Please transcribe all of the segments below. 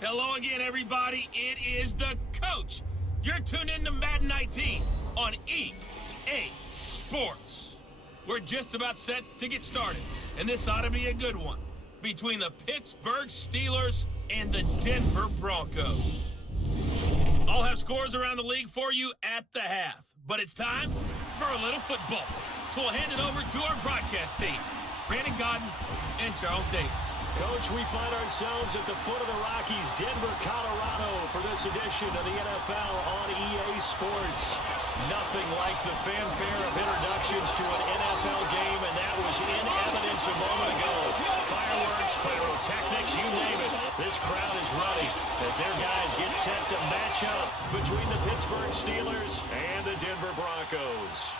Hello again, everybody. It is the coach. You're tuned in to Madden 19 on EA Sports. We're just about set to get started, and this ought to be a good one between the Pittsburgh Steelers and the Denver Broncos. I'll have scores around the league for you at the half, but it's time for a little football. So we'll hand it over to our broadcast team, Brandon Godden and Charles Davis. Coach, we find ourselves at the foot of the Rockies, Denver, Colorado, for this edition of the NFL on EA Sports. Nothing like the fanfare of introductions to an NFL game, and that was in evidence a moment ago. Fireworks, pyrotechnics, you name it. This crowd is ready as their guys get set to match up between the Pittsburgh Steelers and the Denver Broncos.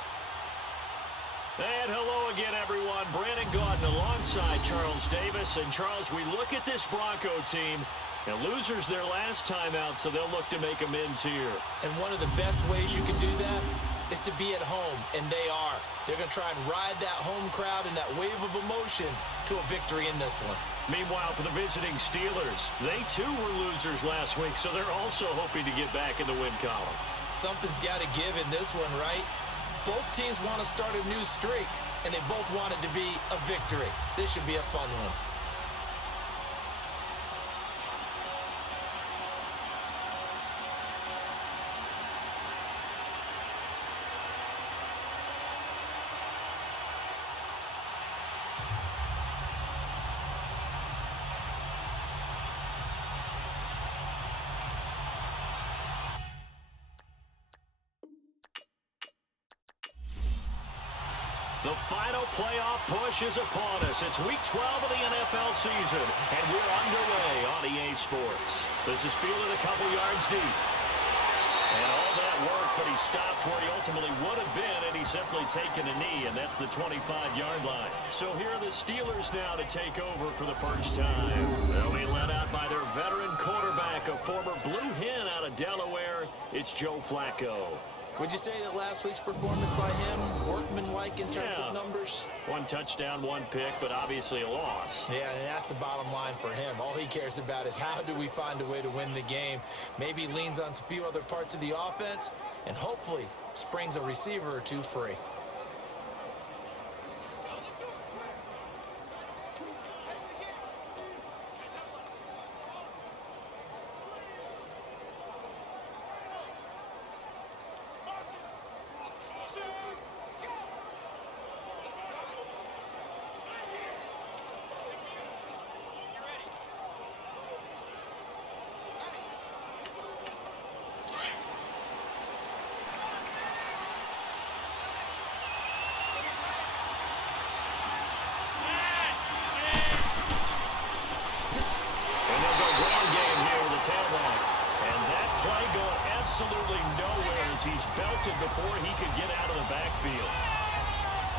And hello again, everyone. Brandon Godden alongside Charles Davis. And Charles, we look at this Bronco team, and losers their last time out, so they'll look to make amends here. And one of the best ways you can do that is to be at home, and they are. They're going to try and ride that home crowd and that wave of emotion to a victory in this one. Meanwhile, for the visiting Steelers, they too were losers last week, so they're also hoping to get back in the win column. Something's got to give in this one, right? Both teams want to start a new streak, and they both want it to be a victory. This should be a fun one. The final playoff push is upon us. It's week 12 of the NFL season, and we're underway on EA Sports. This is fielded a couple yards deep. And all that work, but he stopped where he ultimately would have been, and he's simply taken a knee, and that's the 25-yard line. So here are the Steelers now to take over for the first time. They'll be led out by their veteran quarterback, a former Blue Hen out of Delaware. It's Joe Flacco. Would you say that last week's performance by him, workmanlike in terms of numbers? One touchdown, one pick, but obviously a loss. Yeah, and that's the bottom line for him. All he cares about is how do we find a way to win the game. Maybe he leans on a few other parts of the offense and hopefully springs a receiver or two free. Absolutely nowhere as he's belted before he could get out of the backfield.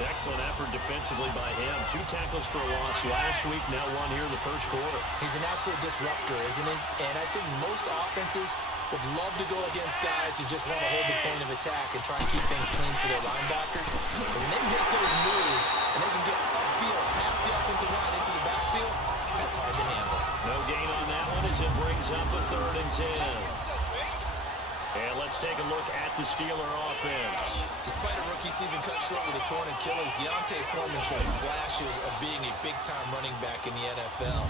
Excellent effort defensively by him. 2 tackles for a loss last week, now 1 here in the first quarter. He's an absolute disruptor, isn't he? And I think most offenses would love to go against guys who just want to hold the point of attack and try and keep things clean for their linebackers. So when they make those moves and they can get upfield, past the offensive line into the backfield, that's hard to handle. No gain on that one as it brings up a 3rd and 10. And let's take a look at the Steeler offense. Despite a rookie season cut short with a torn Achilles, Deontay Foreman showed flashes of being a big-time running back in the NFL.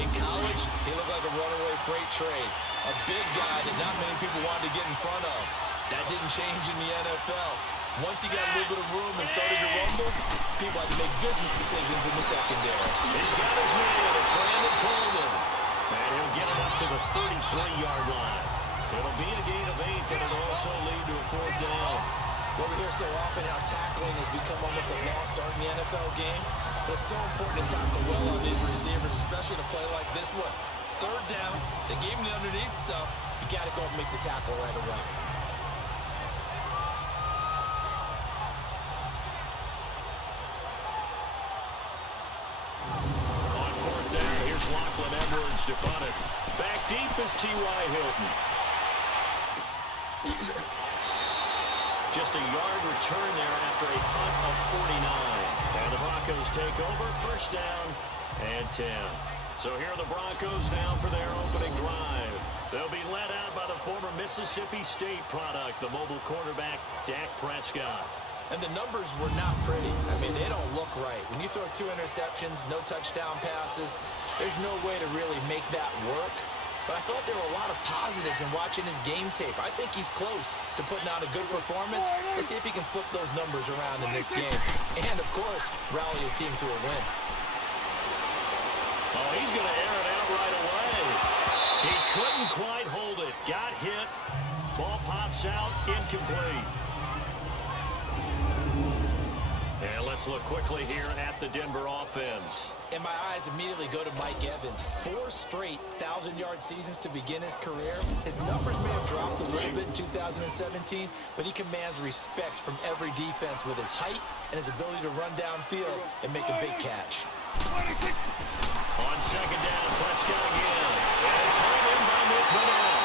In college, he looked like a runaway freight train. A big guy that not many people wanted to get in front of. That didn't change in the NFL. Once he got a little bit of room and started to rumble, people had to make business decisions in the secondary. He's got his man. It's Brandon Coleman. And he'll get it up to the 33-yard line. It'll be a gain of 8, but it'll also lead to a 4th down. Well, we hear so often how tackling has become almost a lost art in the NFL game. But it's so important to tackle well on these receivers, especially to play like this one. 3rd down, they gave him the underneath stuff. You got to go and make the tackle right away. On 4th down, here's Lachlan Edwards to punt it. Back deep is T.Y. Hilton. Just a yard return there after a punt of 49. And the Broncos take over, 1st down and 10. So here are the Broncos now for their opening drive. They'll be led out by the former Mississippi State product, the mobile quarterback, Dak Prescott. And the numbers were not pretty. I mean, they don't look right. When you throw 2 interceptions, no touchdown passes, there's no way to really make that work. But I thought there were a lot of positives in watching his game tape. I think he's close to putting out a good performance. Let's see if he can flip those numbers around in this game. And, of course, rally his team to a win. Oh, he's going to air it out right away. He couldn't quite hold it. Got hit. Ball pops out. Incomplete. And let's look quickly here at the Denver offense. And my eyes immediately go to Mike Evans. 4 straight 1,000-yard seasons to begin his career. His numbers may have dropped a little bit in 2017, but he commands respect from every defense with his height and his ability to run downfield and make a big catch. On second down, Prescott again. And it's hung in by Nick Madden.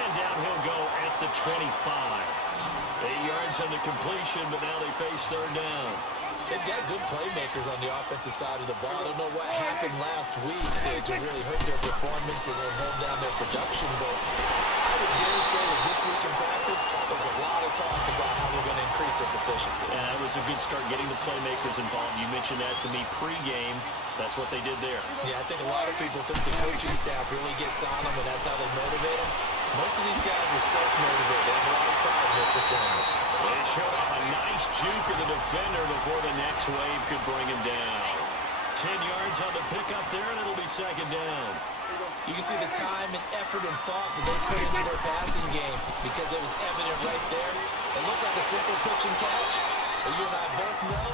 And down he'll go at the 25. 8 yards on the completion, but now they face third down. They've got good playmakers on the offensive side of the ball. I don't know what happened last week to really hurt their performance and hold down their production, but I would dare say that this week in practice, there's a lot of talk about how they're going to increase their proficiency. Yeah, it was a good start getting the playmakers involved. You mentioned that to me pregame. That's what they did there. Yeah, I think a lot of people think the coaching staff really gets on them, and that's how they motivate them. Most of these guys are self-motivated. They have a lot of pride in their performance. They showed up a nice juke of the defender before the next wave could bring him down. 10 yards on the pickup there, and it'll be second down. You can see the time and effort and thought that they put into their passing game because it was evident right there. It looks like a simple pitch and catch, but you and I both know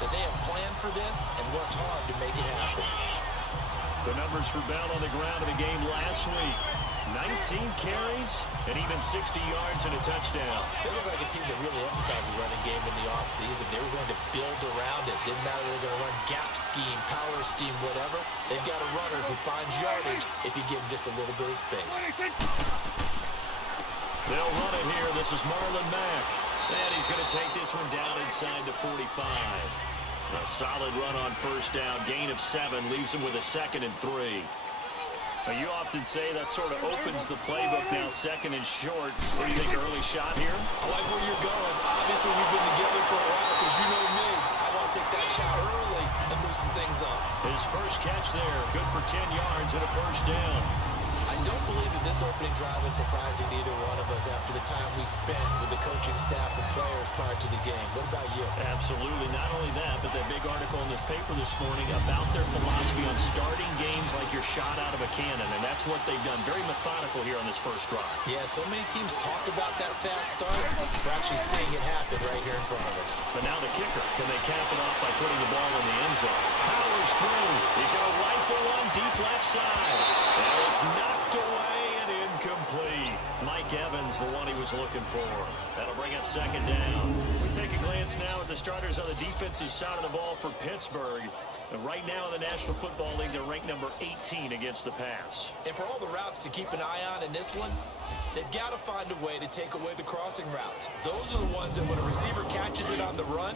that they have planned for this and worked hard to make it happen. The numbers for Bell on the ground in the game last week. 19 carries and even 60 yards and a touchdown. They look like a team that really emphasized the running game in the offseason. They were going to build around it. Didn't matter if they were going to run gap scheme, power scheme, whatever. They've got a runner who finds yardage if you give him just a little bit of space. They'll run it here. This is Marlon Mack. And he's going to take this one down inside the 45. A solid run on first down. Gain of 7 leaves him with a 2nd and 3. Now, you often say that sort of opens the playbook now, 2nd and short. What do you think, early shot here? I like where you're going. Obviously, we've been together for a while because you know me. I want to take that shot early and loosen things up. His first catch there, good for 10 yards and a first down. I don't believe that this opening drive is surprising to either one of us after the time we spent with the coaching staff and players prior to the game. What about you? Absolutely. Not only that, but that big article in the paper this morning about their philosophy on starting games like you're shot out of a cannon, and that's what they've done. Very methodical here on this first drive. Yeah, so many teams talk about that fast start. We're actually seeing it happen right here in front of us. But now the kicker. Can they cap it off by putting the ball in the end zone? Powers through. He's going to rifle one deep left side. And it's knocked away and incomplete. Mike Evans, the one he was looking for. That'll bring up second down. We take a glance now at the starters on the defensive side of the ball for Pittsburgh. And right now in the National Football League, they're ranked number 18 against the pass. And for all the routes to keep an eye on in this one, they've got to find a way to take away the crossing routes. Those are the ones that when a receiver catches it on the run,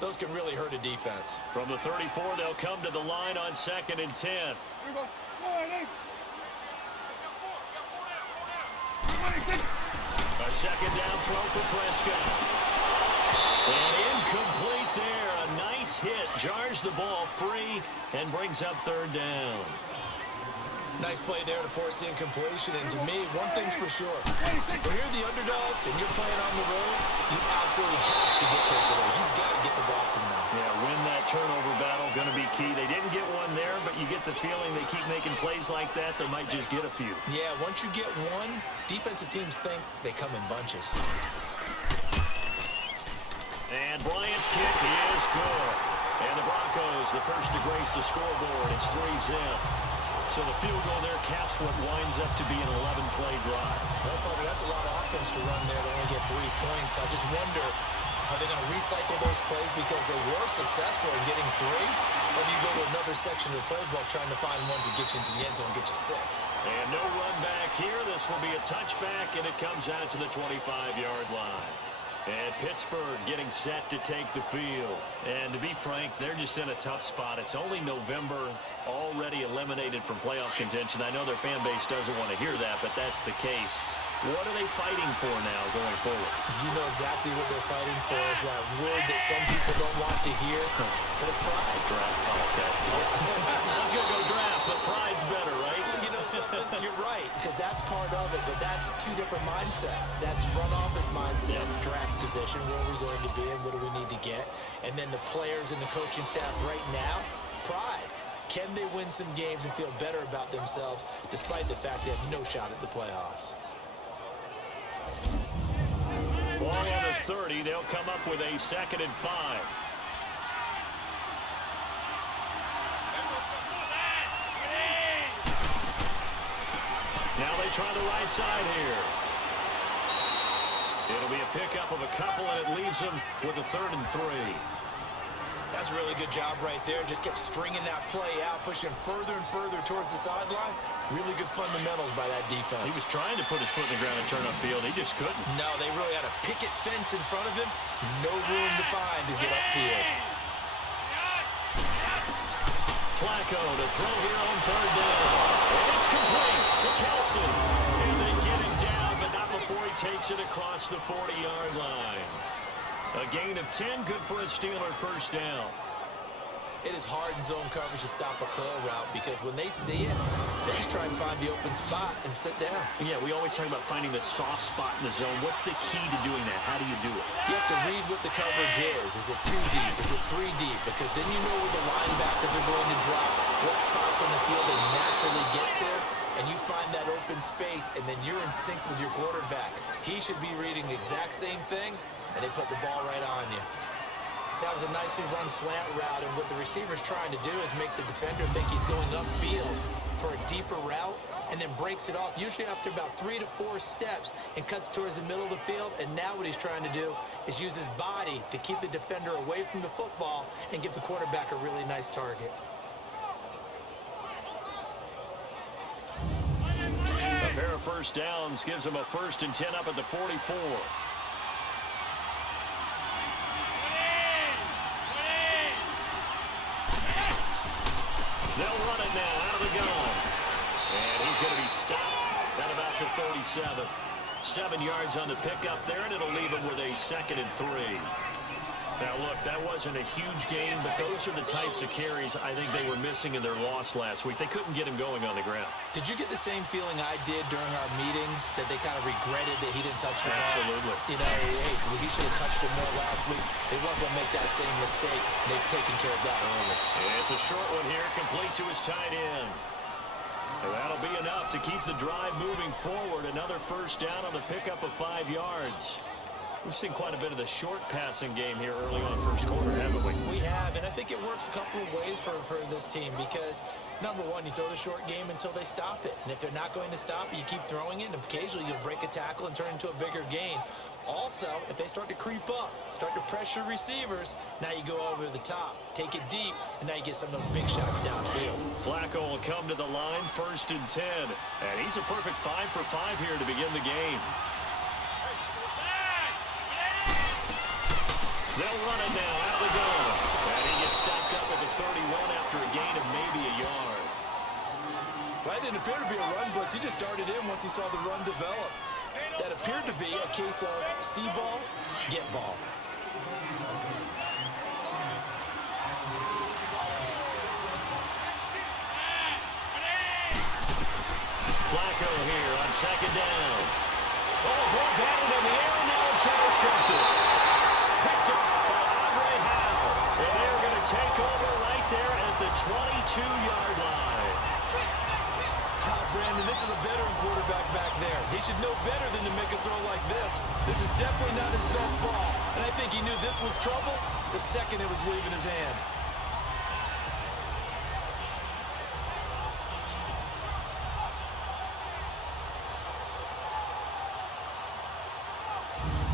those can really hurt a defense. From the 34, they'll come to the line on 2nd and 10. A second down throw for Prescott. And incomplete there. A nice hit. Jars the ball free and brings up third down. Nice play there to force the incompletion. And to me, one thing's for sure. When you're the underdogs and you're playing on the road, you absolutely have to get takeaways. You've got to get the ball from them. Yeah, win that turnover battle. Going to be key. They didn't get one there, but you get the feeling they keep making plays like that, they might just get a few. Yeah, once you get one, defensive teams think they come in bunches. And Bryant's kick is good. And the Broncos, the first to grace the scoreboard. It's 3-zip. So the field goal there caps what winds up to be an 11-play drive. Well, Parker, that's a lot of offense to run there to only get 3 points. I just wonder, are they going to recycle those plays because they were successful in getting 3? Or do you go to another section of the playbook trying to find ones that get you into the end zone and get you 6? And no run back here. This will be a touchback, and it comes out to the 25-yard line. And Pittsburgh getting set to take the field. And to be frank, they're just in a tough spot. It's only November. All already eliminated from playoff contention. I know their fan base doesn't want to hear that, but that's the case. What are they fighting for now going forward? You know exactly what they're fighting for. Is that word that some people don't want to hear. But it's pride. Draft. Oh, okay. I was going to go draft, but pride's better, right? You know something? You're right, because that's part of it, but that's two different mindsets. That's front office mindset, draft position, where are we going to be and what do we need to get? And then the players and the coaching staff right now, pride. Can they win some games and feel better about themselves despite the fact they have no shot at the playoffs? Ball on the 30. They'll come up with a 2nd and 5. Now they try the right side here. It'll be a pickup of a couple, and it leaves them with a 3rd and 3. That's a really good job right there. Just kept stringing that play out, pushing further and further towards the sideline. Really good fundamentals by that defense. He was trying to put his foot in the ground and turn upfield. He just couldn't. No, they really had a picket fence in front of him. No room to find to get upfield. Flacco to throw here on 3rd down. And it's complete to Kelsey. And they get him down, but not before he takes it across the 40-yard line. A gain of 10, good for a Steeler 1st down. It is hard in zone coverage to stop a curl route because when they see it, they just try and find the open spot and sit down. Yeah, we always talk about finding the soft spot in the zone. What's the key to doing that? How do you do it? You have to read what the coverage is. Is it 2 deep? Is it 3 deep? Because then you know where the linebackers are going to drop, what spots on the field they naturally get to, and you find that open space, and then you're in sync with your quarterback. He should be reading the exact same thing, and they put the ball right on you. That was a nicely run slant route, and what the receiver's trying to do is make the defender think he's going upfield for a deeper route, and then breaks it off, usually after about 3 to 4 steps, and cuts towards the middle of the field. And now what he's trying to do is use his body to keep the defender away from the football and give the quarterback a really nice target. A pair of 1st downs gives them a 1st and 10 up at the 44. They'll run it now out of the gun. And he's going to be stopped at about the 37. 7 yards on the pickup there, and it'll leave him with a 2nd and 3. Now, look, that wasn't a huge gain, but those are the types of carries I think they were missing in their loss last week. They couldn't get him going on the ground. Did you get the same feeling I did during our meetings, that they kind of regretted that he didn't touch the ball? Absolutely. You know, hey, he should have touched it more last week. They weren't going to make that same mistake, and they've taken care of that early. It's a short one here, complete to his tight end. And that'll be enough to keep the drive moving forward. Another 1st down on the pickup of 5 yards. We've seen quite a bit of the short passing game here early on 1st quarter, haven't we? We have, and I think it works a couple of ways for this team because, number one, you throw the short game until they stop it. And if they're not going to stop it, you keep throwing it, and occasionally you'll break a tackle and turn it into a bigger gain. Also, if they start to creep up, start to pressure receivers, now you go over the top, take it deep, and now you get some of those big shots downfield. Flacco will come to the line, 1st and 10. And he's a perfect 5 for 5 here to begin the game. They'll run it now out of the gun. And he gets stopped up at the 31 after a gain of maybe a yard. Well, that didn't appear to be a run blitz. He just darted in once he saw the run develop. That appeared to be a case of see ball, get ball. Flacco here on 2nd down. Oh, ball batted in the air, and now it's intercepted. Picked up by Andre Howe. And they're going to take over right there at the 22-yard line. Brandon, this is a veteran quarterback back there. He should know better than to make a throw like this. This is definitely not his best ball. And I think he knew this was trouble the second it was leaving his hand.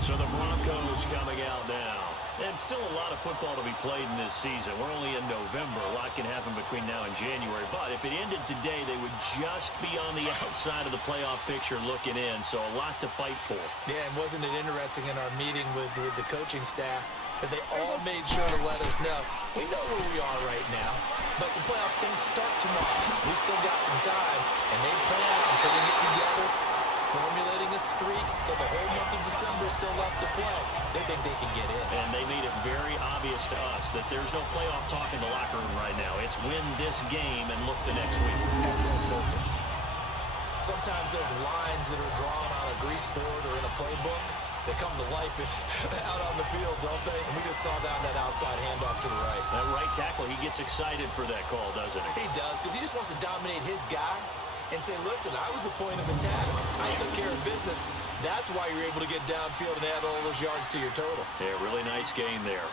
So the Broncos coming out now. And still a lot of football to be played in this season. We're only in November. A lot can happen between now and January. But if it ended today, they would just be on the outside of the playoff picture looking in. So a lot to fight for. Yeah, and wasn't it interesting in our meeting with the coaching staff? that they all made sure to let us know, we know where we are right now, but the playoffs don't start tomorrow. We still got some time, and they plan on putting it together, formulating a streak, till the whole month of December is still left to play. They think they can get in. And they made it very obvious to us that there's no playoff talk in the locker room right now. It's win this game and look to next week. Excellent focus. Sometimes those lines that are drawn on a grease board or in a playbook, they come to life out on the field, don't they? And we just saw that outside handoff to the right. That right tackle, he gets excited for that call, doesn't he? He does, because he just wants to dominate his guy and say, listen, I was the point of attack. I took care of business. That's why you're able to get downfield and add all those yards to your total. Yeah, really nice game there.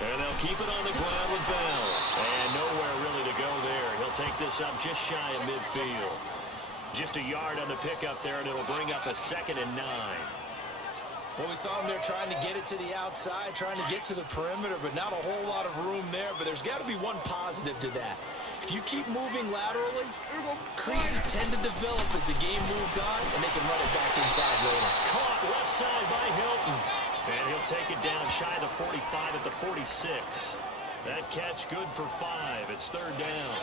And they'll keep it on the ground with Bell. And nowhere really to go there. He'll take this up just shy of midfield. Just a yard on the pickup there, and it'll bring up a 2nd and 9. Well, we saw him there trying to get it to the outside, trying to get to the perimeter, but not a whole lot of room there. But there's got to be one positive to that. If you keep moving laterally, creases tend to develop as the game moves on, and they can run it back inside later. Caught left side by Hilton. And he'll take it down shy of the 45 at the 46. That catch good for 5. It's 3rd down.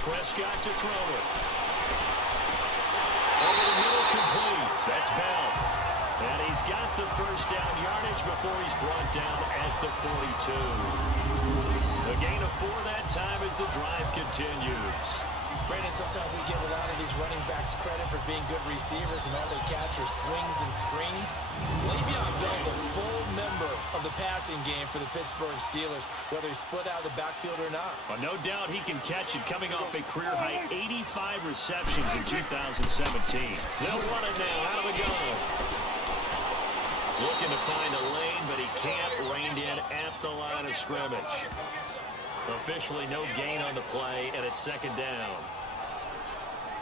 Prescott to throw it. Over the middle, complete. That's Bell. And he's got the 1st down yardage before he's brought down at the 42. A gain of 4 that time as the drive continues. Brandon, sometimes we give a lot of these running backs credit for being good receivers, and all they catch are swings and screens. Le'Veon Bell's a full member of the passing game for the Pittsburgh Steelers, whether he's split out of the backfield or not. Well, no doubt he can catch it, coming off a career-high 85 receptions in 2017. They'll run it now out of the gun. Looking to find a lane, but he can't. Reined in at the line of scrimmage. Officially no gain on the play, and it's 2nd down.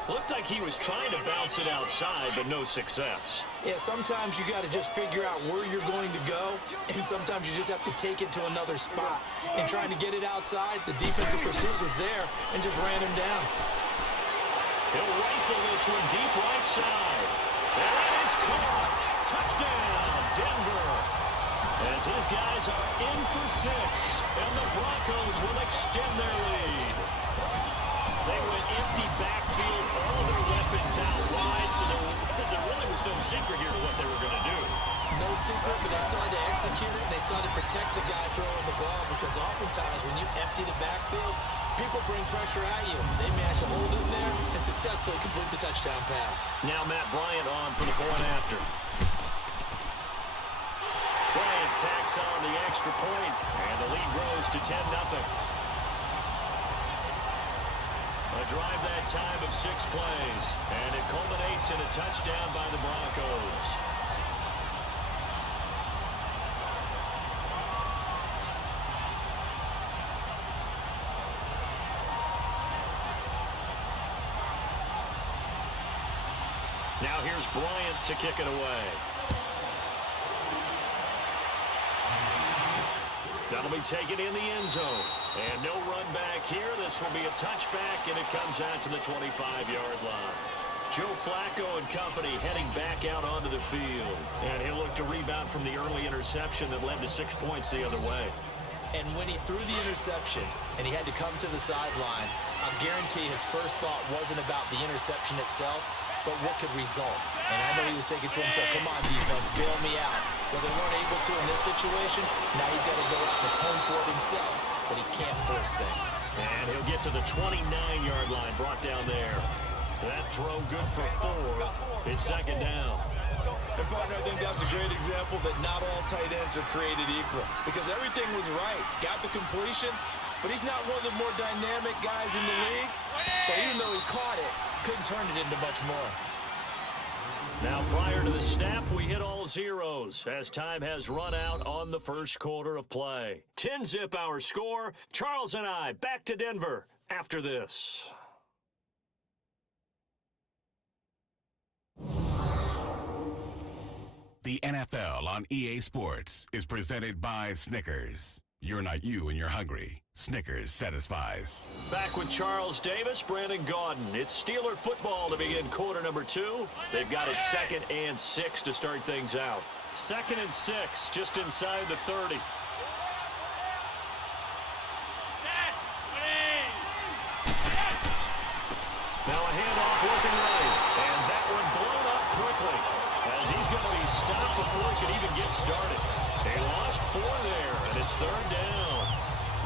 Looked like he was trying to bounce it outside, but no success. Yeah, sometimes you got to just figure out where you're going to go, and sometimes you just have to take it to another spot. And trying to get it outside, the defensive pursuit was there and just ran him down. He'll rifle this one deep right side. And it is caught. Touchdown, Denver. As his guys are in for 6, and the Broncos will extend their lead. They went empty backfield, all their weapons out wide, so there really was no secret here to what they were going to do. No secret, but they still had to execute it, and they still had to protect the guy throwing the ball, because oftentimes when you empty the backfield, people bring pressure at you. They managed to hold it there and successfully complete the touchdown pass. Now Matt Bryant on for the point after. Bryant tacks on the extra point, and the lead grows to 10-0. A drive that time of 6 plays, and it culminates in a touchdown by the Broncos. Now here's Bryant to kick it away. That'll be taken in the end zone. And no run back here. This will be a touchback, and it comes out to the 25-yard line. Joe Flacco and company heading back out onto the field. And he'll look to rebound from the early interception that led to 6 points the other way. And when he threw the interception and he had to come to the sideline, I guarantee his first thought wasn't about the interception itself, but what could result. And I know he was thinking to himself, come on, defense, bail me out. Well, they weren't able to in this situation. Now he's got to go out and atone for it himself, but he can't force things. And he'll get to the 29-yard line, brought down there. That throw good for 4. It's 2nd down. And, partner, I think that's a great example that not all tight ends are created equal, because everything was right. Got the completion, but he's not one of the more dynamic guys in the league. So even though he caught it, couldn't turn it into much more. Now, prior to the snap, we hit all zeros as time has run out on the first quarter of play. 10-zip our score. Charles and I back to Denver after this. The NFL on EA Sports is presented by Snickers. You're not you and you're hungry. Snickers satisfies. Back with Charles Davis, Brandon Gaudin. It's Steeler football to begin quarter number 2. They've got it 2nd and 6 to start things out. 2nd and 6, just inside the 30. Now a handoff working right, and that one blown up quickly as he's going to be stopped before he could even get started. They lost 4 there, and it's 3rd down.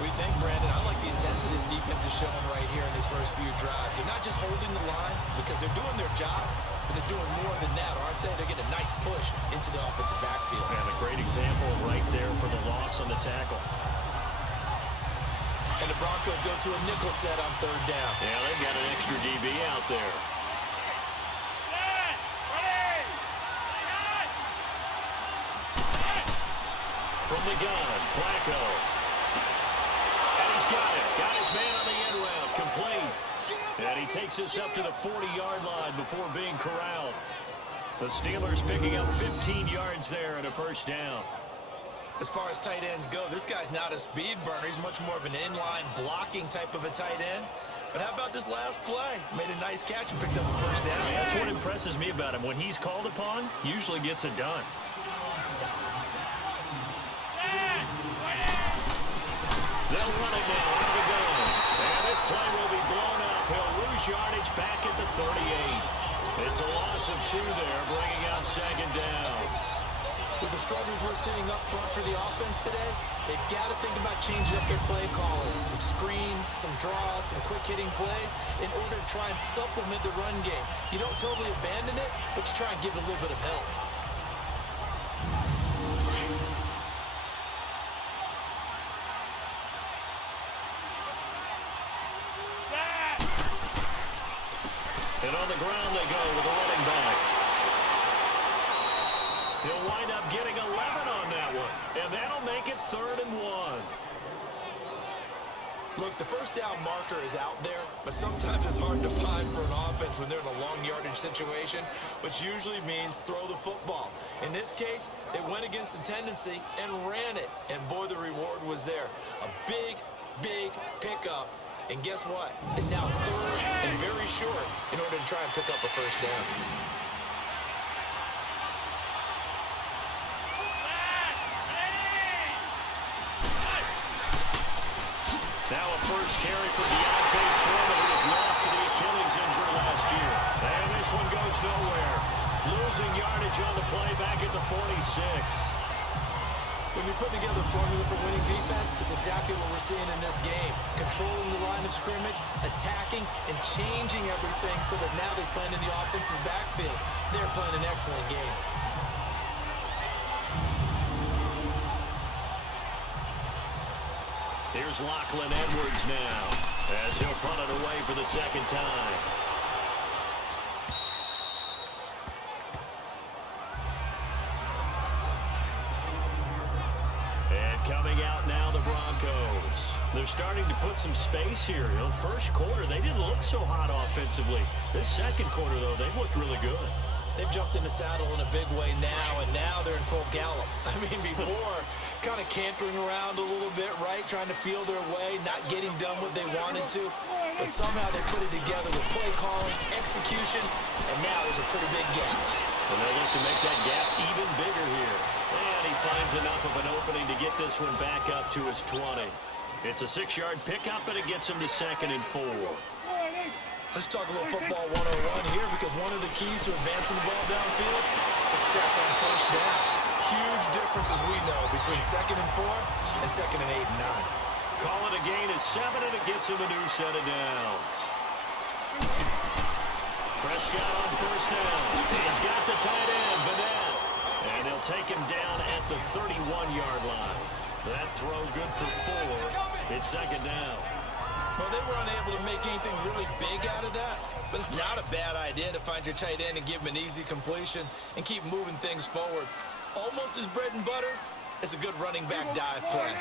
We think, Brandon, I like the intensity this defense is showing right here in these first few drives. They're not just holding the line because they're doing their job, but they're doing more than that, aren't they? They're getting a nice push into the offensive backfield. And a great example right there for the loss on the tackle. And the Broncos go to a nickel set on 3rd down. Yeah, they've got an extra DB out there. From the gun, Flacco. And he's got it. Got his man on the end round. Complete. And he takes us up to the 40-yard line before being corralled. The Steelers picking up 15 yards there and a 1st down. As far as tight ends go, this guy's not a speed burner. He's much more of an inline blocking type of a tight end. But how about this last play? Made a nice catch and picked up the 1st down. That's what impresses me about him. When he's called upon, usually gets it done. They'll run it now out of the gun. And this play will be blown up. He'll lose yardage back at the 38. It's a loss of 2 there, bringing out 2nd down. With the struggles we're seeing up front for the offense today, they've got to think about changing up their play calling. Some screens, some draws, some quick-hitting plays in order to try and supplement the run game. You don't totally abandon it, but you try and give it a little bit of help. And on the ground they go with a running back. He'll wind up getting 11 on that one. And that'll make it 3rd and 1. Look, the 1st down marker is out there, but sometimes it's hard to find for an offense when they're in a long yardage situation, which usually means throw the football. In this case, they went against the tendency and ran it. And boy, the reward was there. A big, big pickup. And guess what? It's now 3rd and very short in order to try and pick up a 1st down. Now a first carry for Deontay Foreman, who was lost to the Achilles injury last year. And this one goes nowhere. Losing yardage on the play back at the 46. When you put together a formula for winning defense, it's exactly what we're seeing in this game. Controlling the line of scrimmage, attacking, and changing everything so that now they're playing in the offense's backfield. They're playing an excellent game. Here's Lachlan Edwards now, as he'll punt it away for the 2nd time. And coming out now, the Broncos. They're starting to put some space here. You know, first quarter, they didn't look so hot offensively. This 2nd quarter, though, they've looked really good. They've jumped in the saddle in a big way now, and now they're in full gallop. I mean, before, kind of cantering around a little bit, right? Trying to feel their way, not getting done what they wanted to. But somehow they put it together with play calling, execution, and now there's a pretty big gap. And they'll look to make that gap even bigger here. And he finds enough of an opening to get this one back up to his 20. It's a 6-yard pickup, and it gets him to 2nd and 4. Let's talk a little football 101 here, because one of the keys to advancing the ball downfield, success on 1st down. Huge difference, as we know, between 2nd and 4 and 2nd and 8 and 9. Call it a gain of 7, and it gets him a new set of downs. Prescott on 1st down. He's got the tight end, Vanette. And they'll take him down at the 31-yard line. That throw good for 4. It's 2nd down. Well, they were unable to make anything really big out of that, But it's not a bad idea to find your tight end and give him an easy completion and keep moving things forward. Almost as bread and butter as a good running back dive play.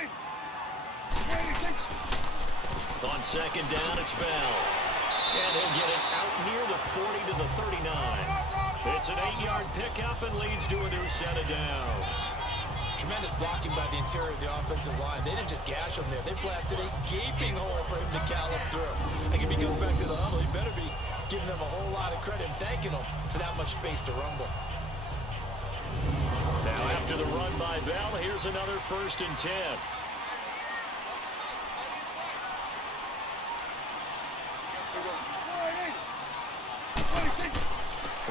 On second down, it's Bell. And he'll get it out near the 40 to the 39. It's an 8-yard pickup and leads to a new set of downs. Tremendous blocking by the interior of the offensive line. They didn't just gash him there. They blasted a gaping hole for him to gallop through. And if he comes back to the huddle, he better be giving them a whole lot of credit and thanking them for that much space to rumble. Now after the run by Bell, here's another 1st and 10.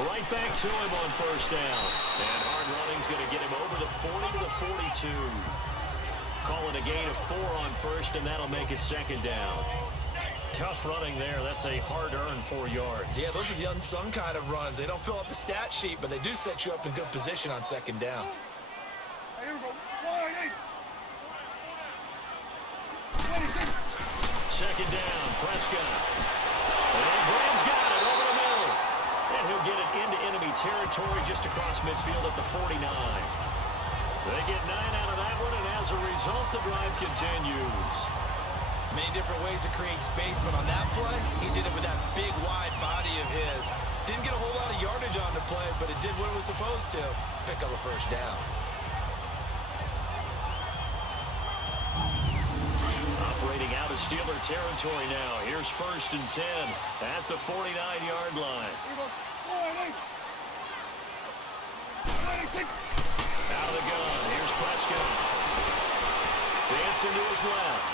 Right back to him on 1st down. And hard running's going to get him over the 40 to the 42. Calling a gain of 4 on 1st, and that'll make it 2nd down. Tough running there. That's a hard-earned 4 yards. Yeah, those are the unsung kind of runs. They don't fill up the stat sheet, but they do set you up in good position on 2nd down. Second down, Prescott. And Graham's got it over the middle. And he'll get it into enemy territory just across midfield at the 49. They get 9 out of that one, and as a result, the drive continues. Many different ways to create space, but on that play, he did it with that big, wide body of his. Didn't get a whole lot of yardage on the play, but it did what it was supposed to. Pick up a 1st down. Operating out of Steeler territory now. Here's 1st and 10 at the 49-yard line. Out of the gun. Here's Prescott. Dancing to his left.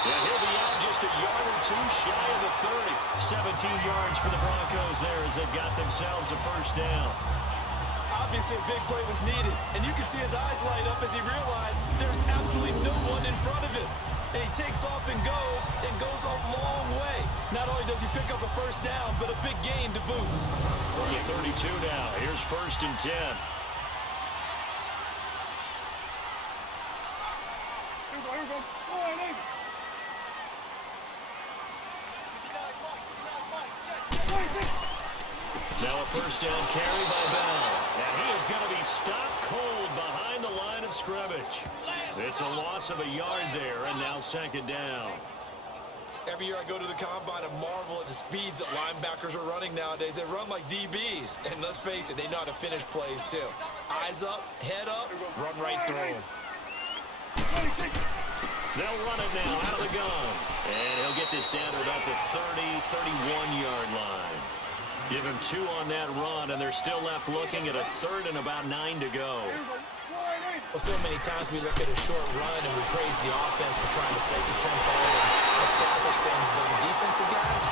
Yeah, he'll be out just a yard or 2 shy of the 30. 17 yards for the Broncos there as they've got themselves a 1st down. Obviously, a big play was needed, and you can see his eyes light up as he realized there's absolutely no one in front of him. And he takes off and goes a long way. Not only does he pick up a 1st down, but a big gain to boot. From the 32 now, here's 1st and 10. Now a 1st down carry by Bell. And he is going to be stopped cold behind the line of scrimmage. It's a loss of a yard there, and now 2nd down. Every year I go to the combine and marvel at the speeds that linebackers are running nowadays. They run like DBs. And let's face it, they know how to finish plays too. Eyes up, head up, run right through them. They'll run it now out of the gun. And he'll get this down to about the 30, 31-yard line. Give him 2 on that run, and they're still left looking at a 3rd and about 9 to go. Well, so many times we look at a short run and we praise the offense for trying to set the tempo and establish things, but the defensive guys,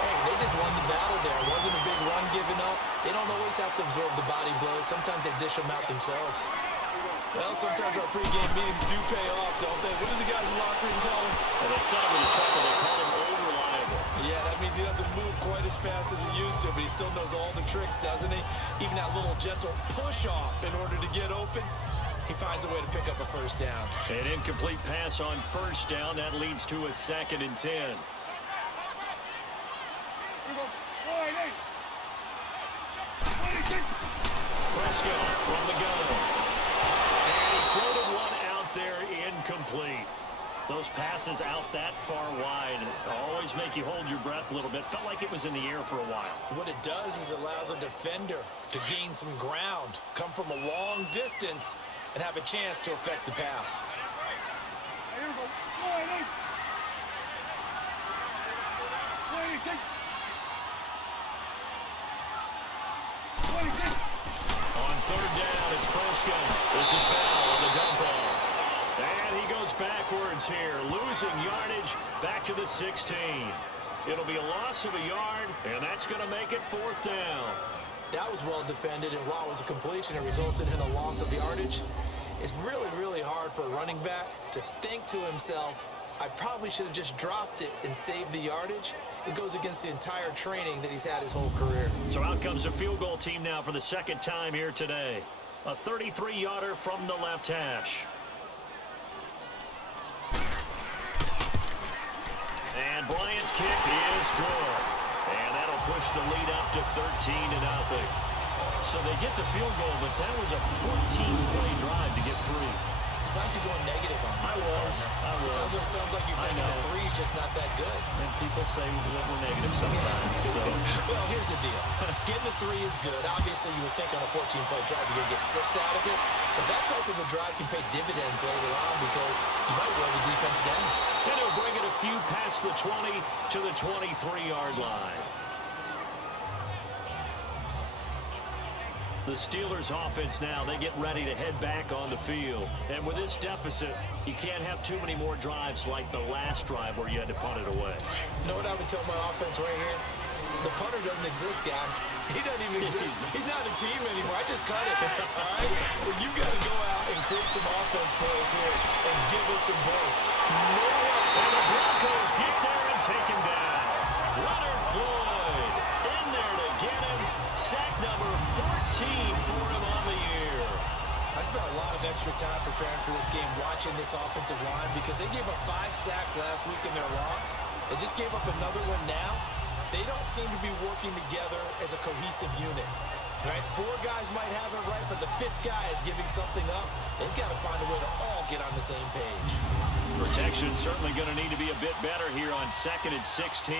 hey, they just won the battle there. It wasn't a big run given up. They don't always have to absorb the body blows. Sometimes they dish them out themselves. Well, sometimes our pregame meetings do pay off, don't they? What do the guys in the locker room call him? And they said him with a chuckle. They call him old reliable. Yeah, that means he doesn't move quite as fast as he used to, but he still knows all the tricks, doesn't he? Even that little gentle push-off in order to get open. He finds a way to pick up a 1st down. An incomplete pass on 1st down. That leads to a 2nd and 10. Prescott from the gun. And he floated one out there incomplete. Those passes out that far wide always make you hold your breath a little bit. Felt like it was in the air for a while. What it does is it allows a defender to gain some ground, come from a long distance, and have a chance to affect the pass. On 3rd down, it's Prescott. This is Bell on the dump off. And he goes backwards here, losing yardage back to the 16. It'll be a loss of a yard, and that's going to make it 4th down. That was well defended, and while it was a completion, it resulted in a loss of yardage. It's really, really hard for a running back to think to himself, I probably should have just dropped it and saved the yardage. It goes against the entire training that he's had his whole career. So out comes the field goal team now for the 2nd time here today. A 33-yarder from the left hash. And Bryant's kick is good. And that'll push the lead up to 13-0. So they get the field goal, but that was a 14-play drive to get 3. It's like you're going negative on me. I was. Sounds like you're thinking the 3's just not that good. And people say that we're negative sometimes. So. Well, here's the deal. Getting the 3 is good. Obviously, you would think on a 14-play drive you're going to get 6 out of it. But that type of a drive can pay dividends later on because you might wear the defense down. And he'll bring it a few past the 20 to the 23-yard line. The Steelers offense now, they get ready to head back on the field. And with this deficit, you can't have too many more drives like the last drive where you had to punt it away. You know what I would tell my offense right here? The punter doesn't exist, guys. He doesn't even exist. He's not a team anymore. I just cut it. All right? So you've got to go out and create some offense for us here and give us some points. No way. And the Broncos get there and take him down. Leonard Floyd in there to get him. Sack number 14 for him on the year. I spent a lot of extra time preparing for this game, watching this offensive line, because they gave up 5 sacks last week in their loss. They just gave up another one now. They don't seem to be working together as a cohesive unit. Right? 4 guys might have it right, but the 5th guy is giving something up. They've got to find a way to all get on the same page. Protection certainly going to need to be a bit better here on 2nd and 16.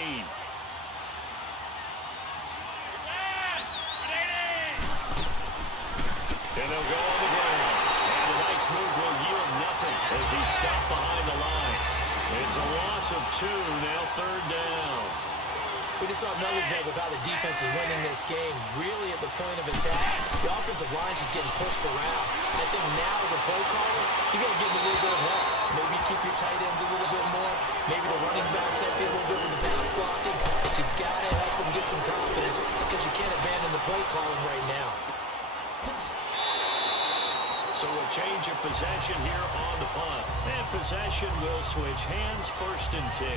And they'll go on the ground. And a nice move will yield nothing as he's stopped behind the line. It's a loss of 2, now 3rd down. We just saw another example of how the defense is winning this game. Really at the point of attack, the offensive line's just getting pushed around. I think now as a play caller, you got to give them a little bit of help. Maybe keep your tight ends a little bit more. Maybe the running backs help you a little bit with the pass blocking. But you've got to help them get some confidence because you can't abandon the play calling right now. So a change of possession here on the punt. And possession will switch hands, 1st and 10.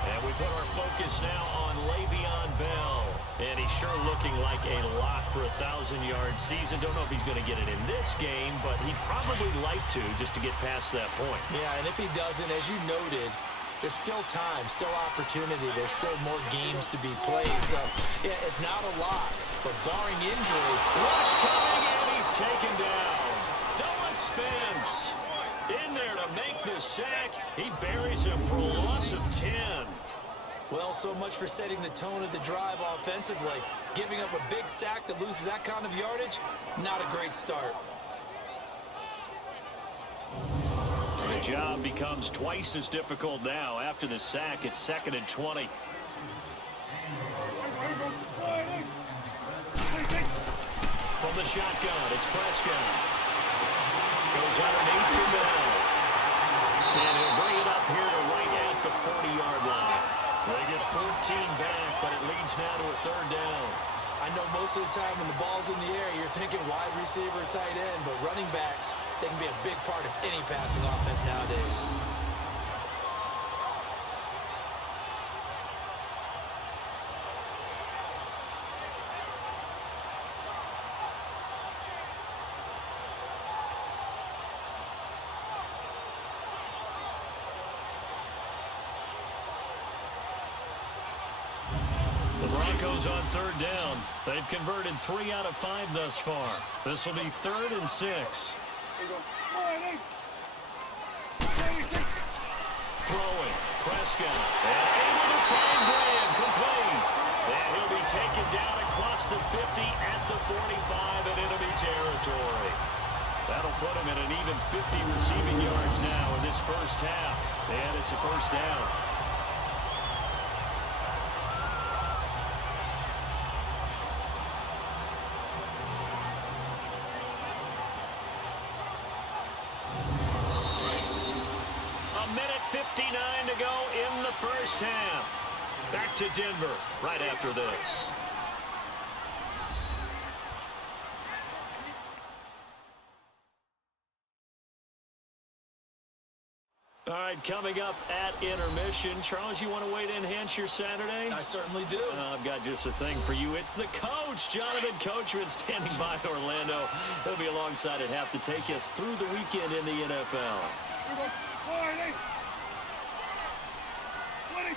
And we put our focus now on Le'Veon Bell. And he's sure looking like a lock for a 1,000-yard season. Don't know if he's going to get it in this game, but he'd probably like to just to get past that point. Yeah, and if he doesn't, as you noted, there's still time, still opportunity. There's still more games to be played. So, yeah, it's not a lot, but barring injury. Rush coming, and he's taken down. Noah Spence in there to make the sack. He buries him for a loss of 10. Well, so much for setting the tone of the drive offensively. Giving up a big sack that loses that kind of yardage, not a great start. The job becomes twice as difficult now. After the sack, it's 2nd and 20. From the shotgun, it's Prescott. Goes underneath for Bell. And he'll bring it up here to right at the 40-yard line. They get 14 back, but it leads now to a 3rd down. I know most of the time when the ball's in the air, you're thinking wide receiver, tight end, but running backs, they can be a big part of any passing offense nowadays. Broncos on 3rd down. They've converted 3 out of 5 thus far. This will be 3rd and 6. Throwing. Prescott. And able to find Graham. Complete. And he'll be taken down across the 50 at the 45 in enemy territory. That'll put him at an even 50 receiving yards now in this first half. And it's a 1st down. Minute 59 to go in the first half. Back to Denver right after this. All right, coming up at intermission. Charles, you want to wait to enhance your Saturday? I certainly do. I've got just a thing for you. It's the coach, Jonathan Coachman, standing by Orlando. He'll be alongside at half to take us through the weekend in the NFL.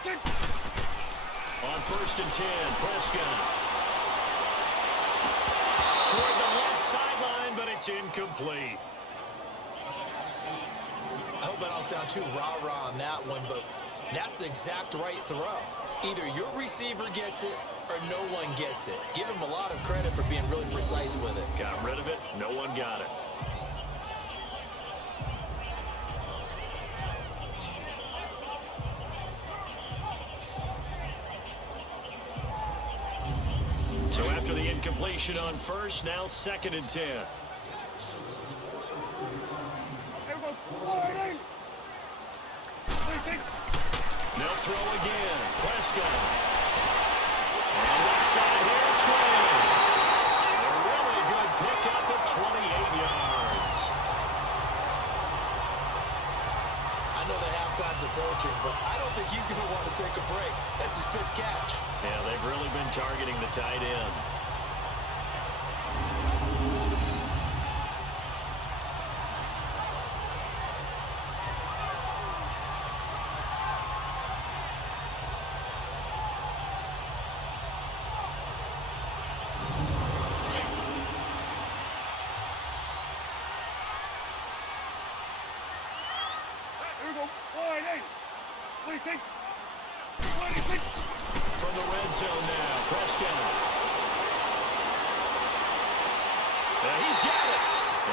26. On 1st and 10, Prescott. Toward the left sideline, but it's incomplete. I hope I don't sound too rah-rah on that one, but that's the exact right throw. Either your receiver gets it or no one gets it. Give him a lot of credit for being really precise with it. Got rid of it. No one got it. So after the incompletion on 1st, now 2nd and 10. They'll throw again. Prescott. On the left side here, it's Graham. A really good pickup of 28 yards. I know the halftime's approaching, but I don't think he's going to want to take a break. That's his fifth catch. Yeah, they've really been targeting the tight end. From the red zone now, Prescott. And he's got it.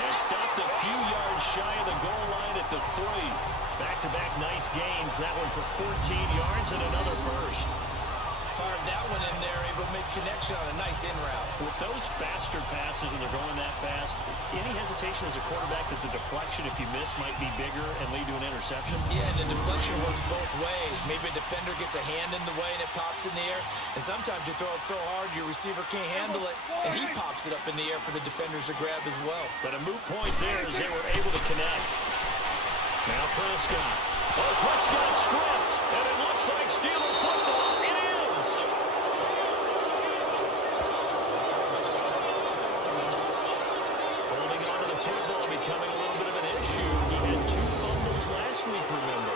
And stopped a few yards shy of the goal line at the 3. Back-to-back nice gains. That one for 14 yards and another first. Fired that one in there, able to make connection on a nice in route. With those faster passes and they're going that fast, any hesitation as a quarterback that the deflection, if you miss, might be bigger and lead to an interception? Yeah, and the deflection works both ways. Maybe a defender gets a hand in the way and it pops in the air. And sometimes you throw it so hard your receiver can't handle it, and he pops it up in the air for the defenders to grab as well. But a moot point there as they were able to connect. Now Prescott. Oh, Prescott stripped, and it looks like Steeler football. It is. Holding on to the football becoming a little bit of an issue. He had 2 fumbles last week, remember.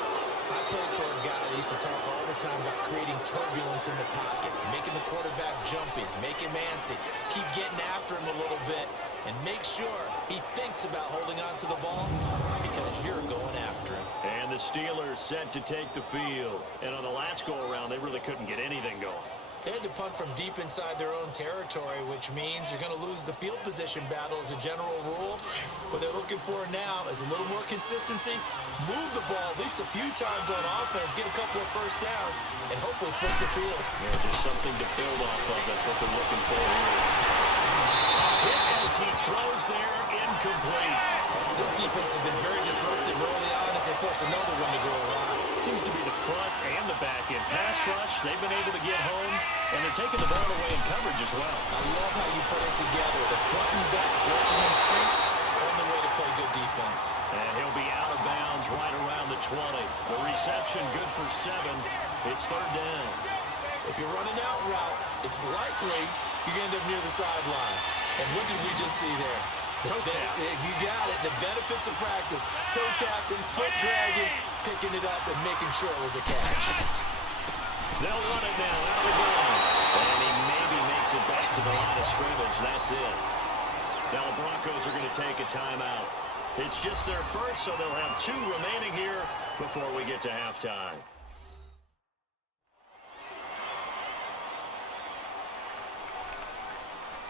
I played for a guy that used to talk all the time about creating turbulence in the pocket, making the quarterback jumpy, make him antsy, keep getting after him a little bit, and make sure he thinks about holding on to the ball because you're going after him. And the Steelers set to take the field. And on the last go-around, they really couldn't get anything going. They had to punt from deep inside their own territory, which means you're going to lose the field position battle as a general rule. What they're looking for now is a little more consistency, move the ball at least a few times on offense, get a couple of first downs, and hopefully flip the field. Yeah, just something to build off of. That's what they're looking for here. Hit as he throws there, incomplete. This defense has been very disruptive early on as they force another one to go around. Seems to be the front and the back end. Pass rush, they've been able to get home, and they're taking the ball away in coverage as well. I love how you put it together. The front and back working in sync, only way to play good defense. And he'll be out of bounds right around the 20. The reception good for 7. It's 3rd down. If you're running out route, it's likely you're going to end up near the sideline. And what did we just see there? Toe tap. You got it. The benefits of practice. Toe tapping, foot dragging, picking it up, and making sure it was a catch. They'll run it now out of the gun. And he maybe makes it back to the line of scrimmage. That's it. Now the Broncos are going to take a timeout. It's just their first, so they'll have 2 remaining here before we get to halftime.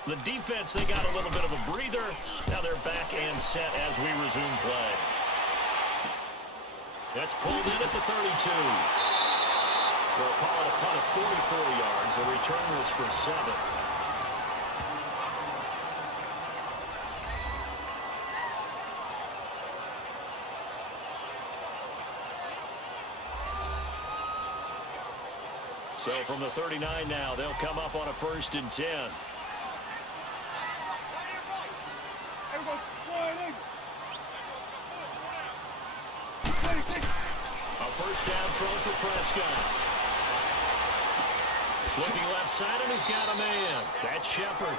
The defense, they got a little bit of a breather. Now they're back and set as we resume play. That's pulled in at the 32. They'll call it a punt of 44 yards. The return was for 7. So from the 39 now, they'll come up on a 1st and 10. A first down throw for Prescott. Looking left side, and he's got a man. That's Shepard.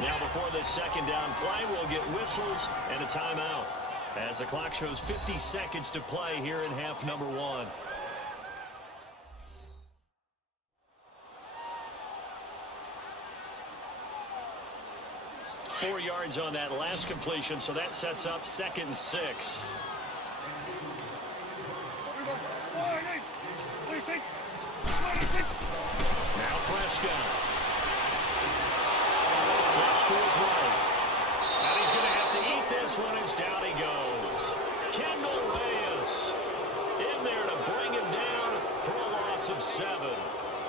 Now before this 2nd down play, we'll get whistles and a timeout, as the clock shows 50 seconds to play here in half number 1. 4 yards on that last completion, so that sets up 2nd and 6. Now Prescott. Flush to his right. And he's going to have to eat this one as down he goes. Kendall Reyes in there to bring him down for a loss of 7.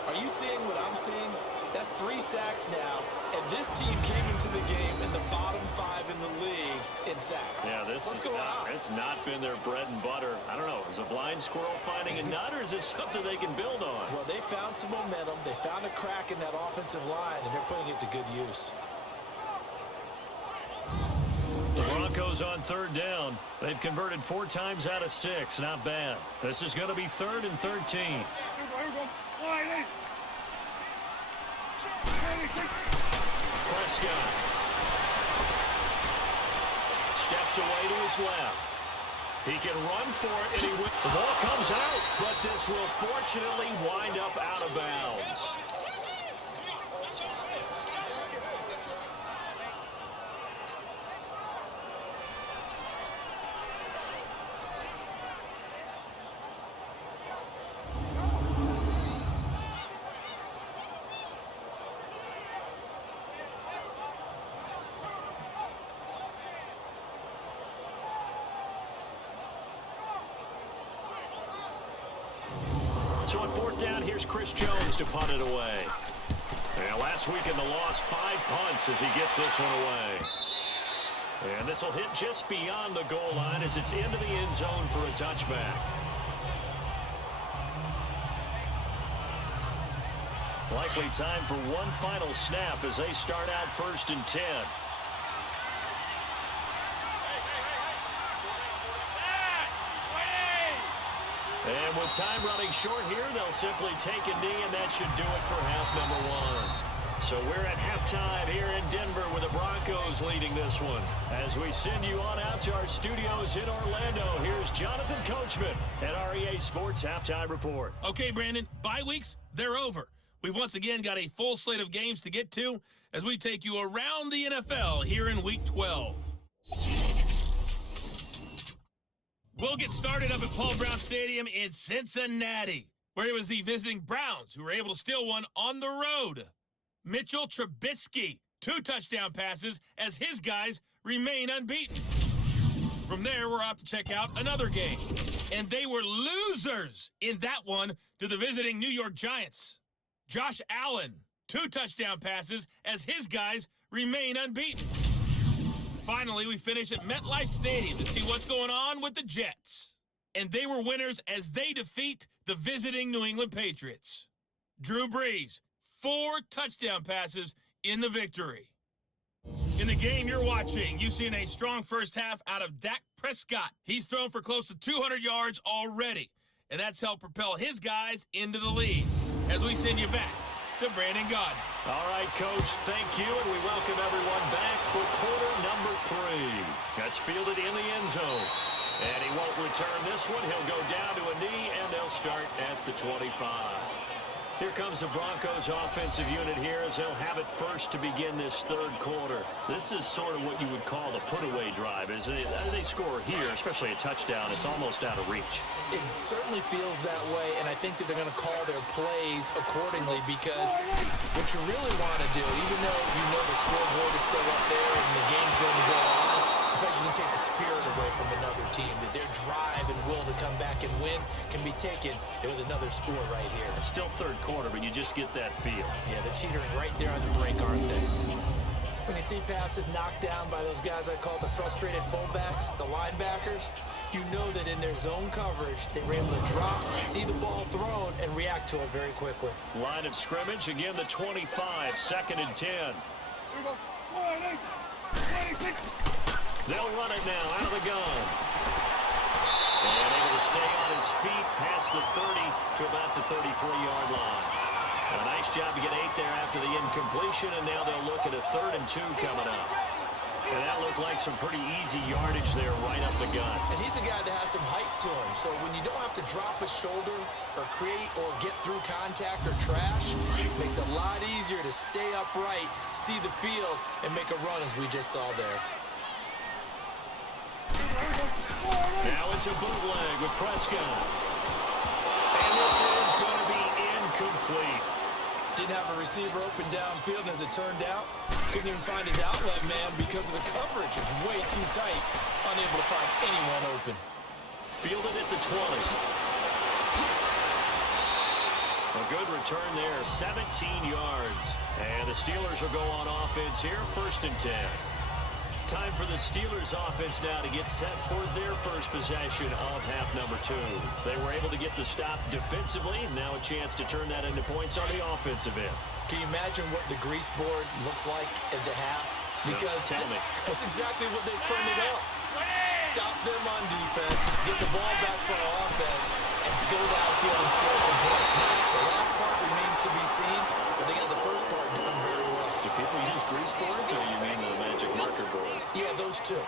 Are you seeing what I'm seeing? That's 3 sacks now, and this team came into the game in the bottom 5 in the league in sacks. Yeah, what's going on? It's not been their bread and butter. I don't know. Is a blind squirrel finding a nut, or is this something they can build on? Well, they found some momentum. They found a crack in that offensive line, and they're putting it to good use. The Broncos on 3rd down. They've converted 4 times out of 6. Not bad. This is going to be 3rd and 13. Prescott steps away to his left. He can run for it, and the ball comes out, but this will fortunately wind up out of bounds. So on 4th down, here's Chris Jones to punt it away. And last week in the loss, 5 punts as he gets this one away. And this will hit just beyond the goal line as it's into the end zone for a touchback. Likely time for one final snap as they start out 1st and 10. And with time running short here, they'll simply take a knee, and that should do it for half number 1. So we're at halftime here in Denver with the Broncos leading this one. As we send you on out to our studios in Orlando, here's Jonathan Coachman at REA Sports Halftime Report. Okay, Brandon, bye weeks, they're over. We've once again got a full slate of games to get to as we take you around the NFL here in Week 12. We'll get started up at Paul Brown Stadium in Cincinnati, where it was the visiting Browns who were able to steal one on the road. Mitchell Trubisky, 2 touchdown passes as his guys remain unbeaten. From there, we're off to check out another game, and they were losers in that one to the visiting New York Giants. Josh Allen, 2 touchdown passes as his guys remain unbeaten. Finally, we finish at MetLife Stadium to see what's going on with the Jets. And they were winners as they defeat the visiting New England Patriots. Drew Brees, 4 touchdown passes in the victory. In the game you're watching, you've seen a strong first half out of Dak Prescott. He's thrown for close to 200 yards already, and that's helped propel his guys into the lead. As we send you back to Brandon Gaudin. All right, Coach, thank you, and we welcome everyone back for quarter number 3. That's fielded in the end zone. And he won't return this one. He'll go down to a knee, and they'll start at the 25. Here comes the Broncos offensive unit here as they'll have it first to begin this 3rd quarter. This is sort of what you would call the put-away drive. As they score here, especially a touchdown, it's almost out of reach. It certainly feels that way, and I think that they're going to call their plays accordingly because what you really want to do, even though you know the scoreboard is still up there and the game's going to go on, in fact, you can take the spirit away from another team, that their drive and will to come back and win can be taken with another score right here. It's still 3rd quarter, but you just get that feel. Yeah, they're teetering right there on the brink, aren't they? When you see passes knocked down by those guys I call the frustrated fullbacks, the linebackers, you know that in their zone coverage, they were able to drop, see the ball thrown, and react to it very quickly. Line of scrimmage, again the 25, 2nd and 10. They'll run it now out of the gun. And able to stay on his feet past the 30 to about the 33-yard line. A nice job to get 8 there after the incompletion, and now they'll look at a 3rd and 2 coming up. And that looked like some pretty easy yardage there right up the gut. And he's a guy that has some height to him. So when you don't have to drop a shoulder or create or get through contact or trash, it makes it a lot easier to stay upright, see the field, and make a run as we just saw there. Now it's a bootleg with Prescott. And this is going to be incomplete. Didn't have a receiver open downfield, and as it turned out, couldn't even find his outlet man because of the coverage. It's way too tight, unable to find anyone open. Fielded at the 20. A good return there, 17 yards. And the Steelers will go on offense here, 1st and 10. Time for the Steelers offense now to get set for their first possession of half number 2. They were able to get the stop defensively. Now a chance to turn that into points on the offensive end. Can you imagine what the grease board looks like at the half? Because tell me. That's exactly what they printed up. Stop them on defense, get the ball back for our offense, and go downfield and score some points. Now, the last part remains to be seen, but they got the first part done very well. Do people use grease boards, or you mean the magic marker board? Yeah, those two.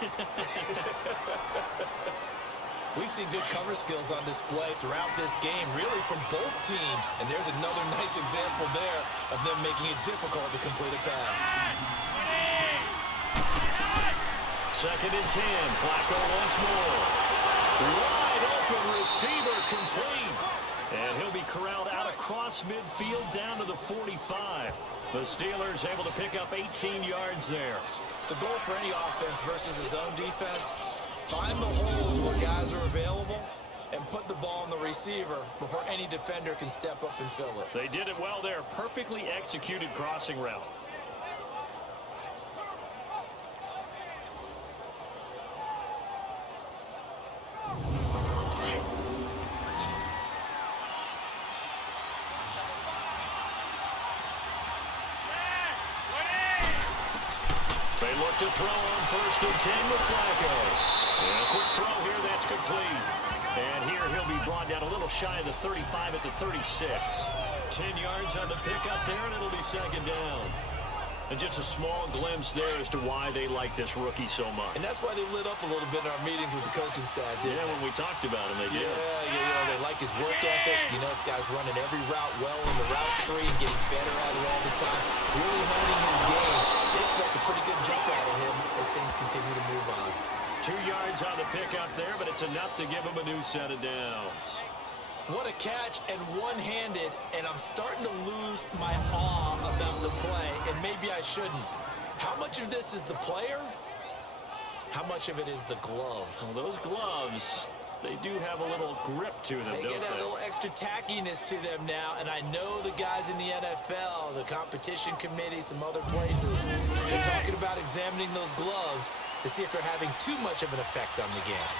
We've seen good cover skills on display throughout this game, really from both teams. And there's another nice example there of them making it difficult to complete a pass. 2nd and 10. Flacco once more. Wide open receiver complete. And he'll be corralled out across midfield down to the 45. The Steelers able to pick up 18 yards there. The goal for any offense versus his own defense, find the holes where guys are available and put the ball on the receiver before any defender can step up and fill it. They did it well there. Perfectly executed crossing route. They look to throw on 1st and 10 with Flacco. And a quick throw here, that's complete. And here he'll be brought down a little shy of the 35 at the 36. 10 yards on the pickup there, and it'll be 2nd down. And just a small glimpse there as to why they like this rookie so much. And that's why they lit up a little bit in our meetings with the coaching staff, didn't they? When we talked about him, they did. Yeah, they like his work ethic. You know, this guy's running every route well in the route tree and getting better at it all the time. Really honing his game. They expect a pretty good jump out of him as things continue to move on. 2 yards on the pickup there, but it's enough to give him a new set of downs. What a catch, and one-handed, and I'm starting to lose my awe about the play, and maybe I shouldn't. How much of this is the player? How much of it is the glove? Well, those gloves, they do have a little grip to them, They don't get a they? little extra tackiness to them now, and I know the guys in the NFL, the competition committee, some other places, they're talking about examining those gloves to see if they're having too much of an effect on the game.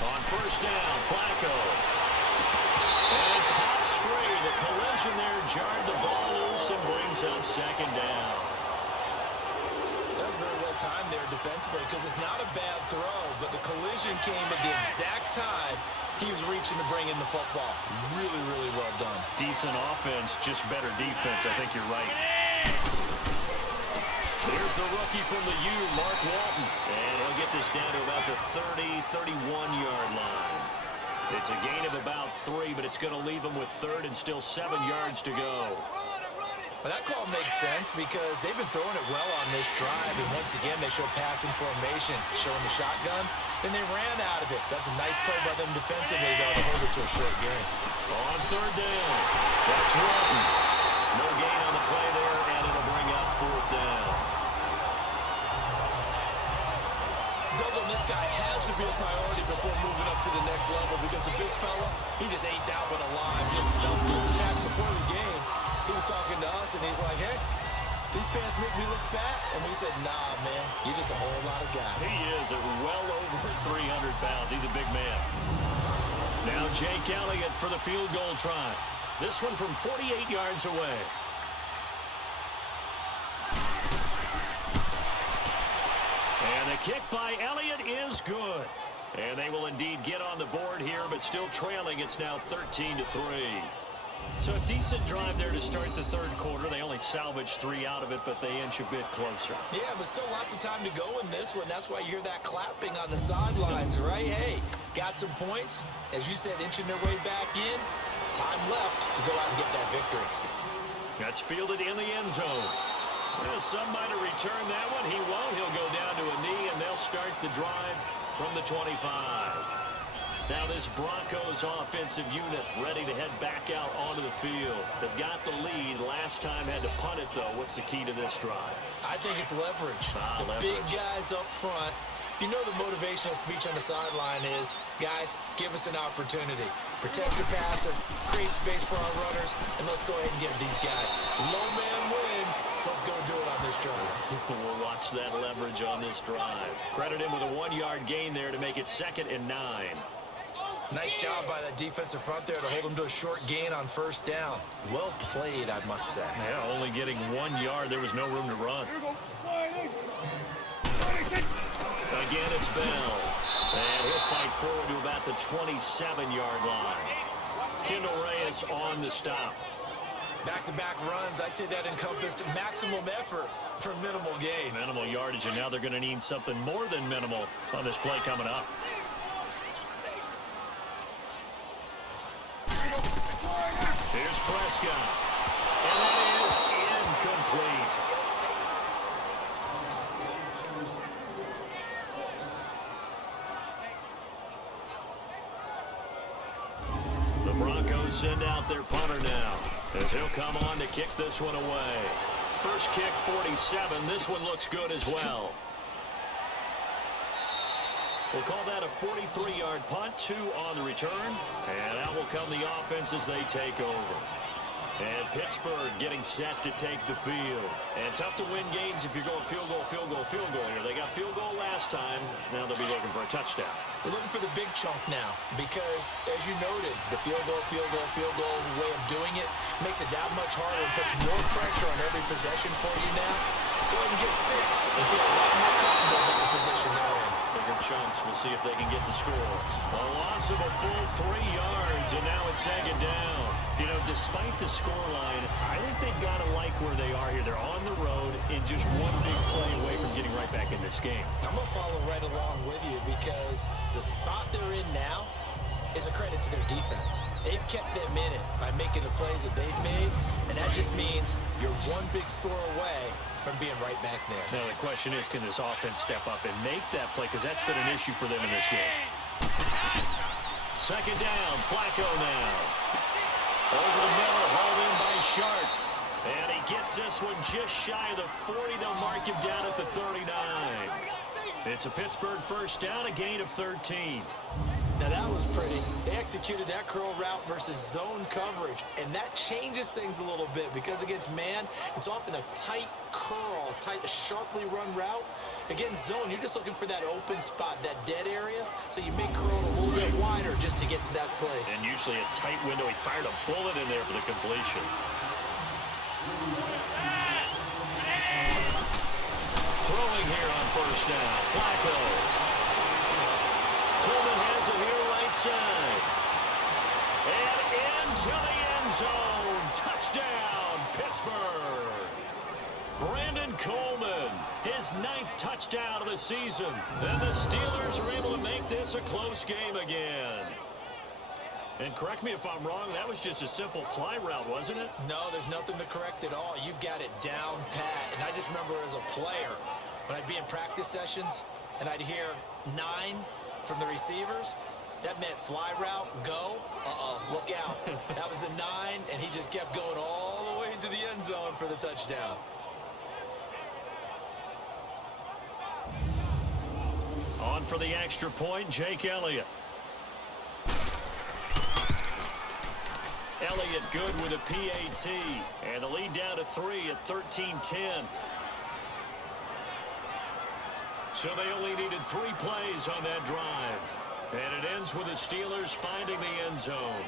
On 1st down, Flacco. And it pops free. The collision there jarred the ball loose and brings up 2nd down. That was very well timed there defensively because it's not a bad throw, but the collision came at the exact time he was reaching to bring in the football. Really, really well done. Decent offense, just better defense. I think you're right. Here's the rookie from the U, Mark Walton. And he'll get this down to about the 30, 31-yard line. It's a gain of about 3, but it's going to leave him with 3rd and still 7 yards to go. Well, that call makes sense because they've been throwing it well on this drive, and once again, they show passing formation, showing the shotgun. Then they ran out of it. That's a nice play by them defensively, though, to hold it to a short gain. On 3rd down, that's Walton. No gain on the play there, and it'll bring up 4th down. Doubling this guy has to be a priority before moving up to the next level because the big fella, he just ate that one alive, just stuffed it. In fact, before the game, he was talking to us, and he's like, hey, these pants make me look fat. And we said, nah, man, you're just a whole lot of guy. He is at well over 300 pounds. He's a big man. Now Jake Elliott for the field goal try. This one from 48 yards away. And the kick by Elliott is good. And they will indeed get on the board here, but still trailing. It's now 13-3. So a decent drive there to start the third quarter. They only salvaged 3 out of it, but they inch a bit closer. Yeah, but still lots of time to go in this one. That's why you hear that clapping on the sidelines, right? Hey, got some points. As you said, inching their way back in. Time left to go out and get that victory. That's fielded in the end zone. Well, some might have returned that one. He won't. He'll go down to a knee, and they'll start the drive from the 25. Now this Broncos offensive unit ready to head back out onto the field. They've got the lead. Last time had to punt it, though. What's the key to this drive? I think it's leverage. The leverage. Big guys up front. You know the motivational speech on the sideline is, guys, give us an opportunity. Protect the passer, create space for our runners, and let's go ahead and give these guys. Low man wins. Let's go do it on this drive. We'll watch that leverage on this drive. Credit him with a 1-yard gain there to make it 2nd and 9. Nice job by that defensive front there to hold him to a short gain on first down. Well played, I must say. Yeah, only getting 1 yard. There was no room to run. Again, it's Bell. And he'll fight forward to about the 27-yard line. Kendall Reyes on the stop. Back-to-back runs, I'd say that encompassed maximum effort for minimal gain. Minimal yardage, and now they're going to need something more than minimal on this play coming up. Here's Prescott. And that is incomplete. The Broncos send out their punter now, as he'll come on to kick this one away. First kick, 47. This one looks good as well. We'll call that a 43-yard punt, 2 on the return. And out will come the offense as they take over. And Pittsburgh getting set to take the field. And tough to win games if you're going field goal, field goal, field goal here. They got field goal last time. Now they'll be looking for a touchdown. They're looking for the big chunk now because, as you noted, the field goal way of doing it makes it that much harder and puts more pressure on every possession for you now. Go ahead and get 6 and feel a lot more comfortable about the position they're in. Bigger chunks. We'll see if they can get the score. A loss of a full 3 yards, and now it's 2nd down. You know, despite the scoreline, I think they've got to like where they are here. They're on the road in just one big play away from getting right back in this game. I'm going to follow right along with you because the spot they're in now is a credit to their defense. They've kept them in it by making the plays that they've made, and that just means you're one big score away from being right back there. Now the question is, can this offense step up and make that play? Because that's been an issue for them in this game. 2nd down, Flacco now. Over the middle, hauled in by Sharp. And he gets this one just shy of the 40. They'll mark him down at the 39. It's a Pittsburgh first down, a gain of 13. Now that was pretty. They executed that curl route versus zone coverage, and that changes things a little bit because against man, it's often a tight curl, tight, sharply run route. Against zone, you're just looking for that open spot, that dead area, so you make curl a little bit wider just to get to that place. And usually a tight window. He fired a bullet in there for the completion. Throwing here on first down, Flacco. Coleman has it here right side. And into the end zone. Touchdown, Pittsburgh. Brandon Coleman, his 9th touchdown of the season. And the Steelers are able to make this a close game again. And correct me if I'm wrong, that was just a simple fly route, wasn't it? No, there's nothing to correct at all. You've got it down pat. And I just remember as a player, when I'd be in practice sessions and I'd hear 9 from the receivers, that meant fly route, go, look out. That was the 9, and he just kept going all the way into the end zone for the touchdown. On for the extra point, Jake Elliott. Elliott good with a PAT, and the lead down to 3 at 13-10. So they only needed 3 plays on that drive. And it ends with the Steelers finding the end zone.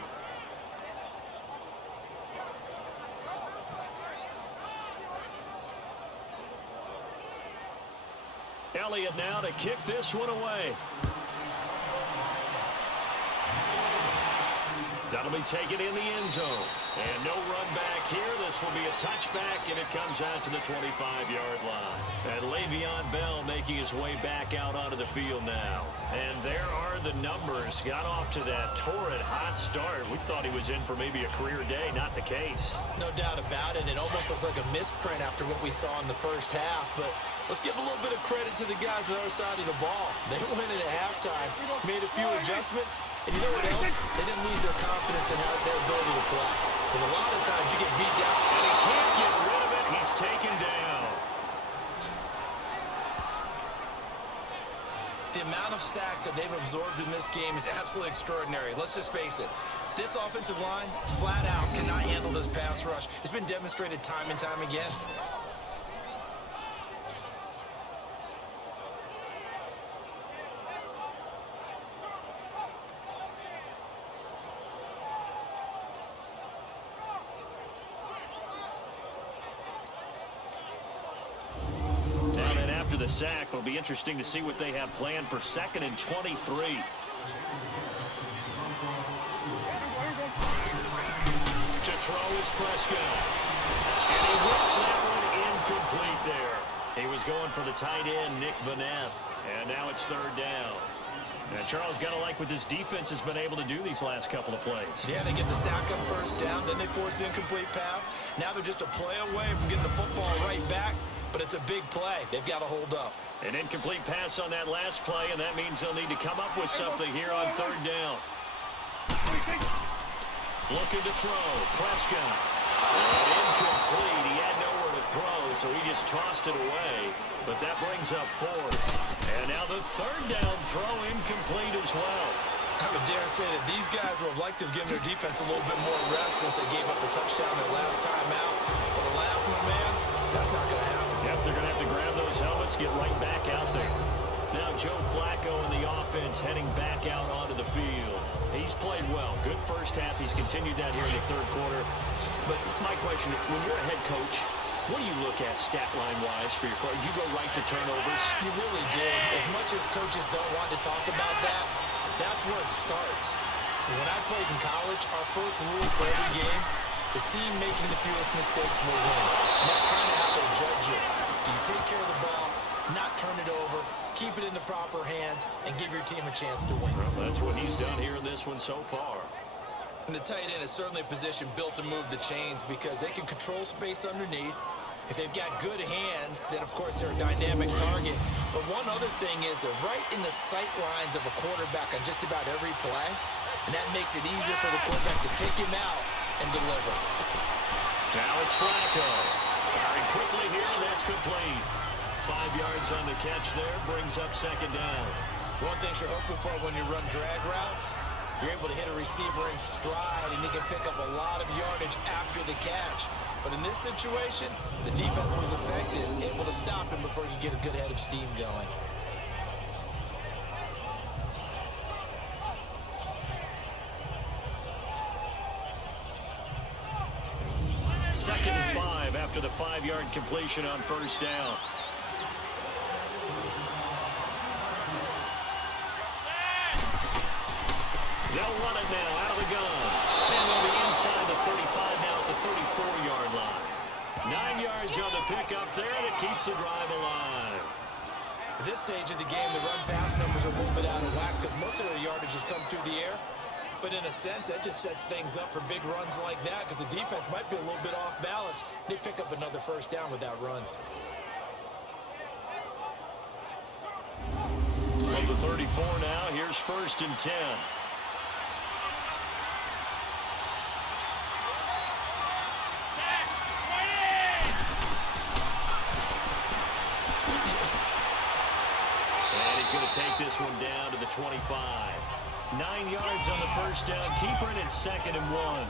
Elliott now to kick this one away. That'll be taken in the end zone. And no run back here. This will be a touchback, and it comes out to the 25-yard line. And Le'Veon Bell making his way back out onto the field now. And there are the numbers. Got off to that torrid hot start. We thought he was in for maybe a career day. Not the case. No doubt about it. It almost looks like a misprint after what we saw in the first half. But let's give a little bit of credit to the guys on the other side of the ball. They went in at halftime, made a few adjustments, and you know what else? They didn't lose their confidence in their ability to play. Because a lot of times you get beat down. And he can't get rid of it. He's taken down. The amount of sacks that they've absorbed in this game is absolutely extraordinary. Let's just face it. This offensive line, flat out, cannot handle this pass rush. It's been demonstrated time and time again. The sack. It'll be interesting to see what they have planned for 2nd and 23. To throw is Prescott. And he whips that one incomplete there. He was going for the tight end, Nick Vanette. And now it's 3rd down. And Charles, got to like what this defense has been able to do these last couple of plays. Yeah, they get the sack on 1st down, then they force the incomplete pass. Now they're just a play away from getting the football right back. But it's a big play. They've got to hold up. An incomplete pass on that last play, and that means they'll need to come up with something here on 3rd down. Looking to throw. Prescott. And incomplete. He had nowhere to throw, so he just tossed it away. But that brings up 4th. And now the 3rd down throw incomplete as well. I would dare say that these guys would have liked to have given their defense a little bit more rest since they gave up the touchdown their last time out. For the last one, man, that's not going to happen. Yep, they're going to have to grab those helmets, get right back out there. Now Joe Flacco and the offense heading back out onto the field. He's played well. Good first half. He's continued that here in the 3rd quarter. But my question, when you're a head coach, what do you look at stat line-wise for your quarter? Do you go right to turnovers? You really do. As much as coaches don't want to talk about that, that's where it starts. When I played in college, our first rule for every game, the team making the fewest mistakes will win. And that's kind of how they judge you. Do you take care of the ball, not turn it over, keep it in the proper hands, and give your team a chance to win? Well, that's what he's done here in this one so far. And the tight end is certainly a position built to move the chains because they can control space underneath. If they've got good hands, then, of course, they're a dynamic target. But one other thing is they're right in the sight lines of a quarterback on just about every play, and that makes it easier for the quarterback to pick him out and deliver. Now it's Flacco. Firing quickly here, and that's complete. 5 yards on the catch there, brings up 2nd down. One thing you're hoping for when you run drag routes, you're able to hit a receiver in stride, and he can pick up a lot of yardage after the catch. But in this situation, the defense was effective, able to stop him before you get a good head of steam going. Second and 5 after the 5-yard completion on 1st down. They'll run it now out of the gun. And they'll be inside the 35 now at the 34-yard line. 9 yards on the pickup there, and it keeps the drive alive. At this stage of the game, the run-pass numbers are a little bit out of whack because most of the yardage has come through the air. But in a sense, that just sets things up for big runs like that because the defense might be a little bit off balance. They pick up another 1st down with that run. From the 34 now, here's 1st and 10. And he's going to take this one down to the 25. 9 yards on the 1st down. Keeper in at 2nd and 1.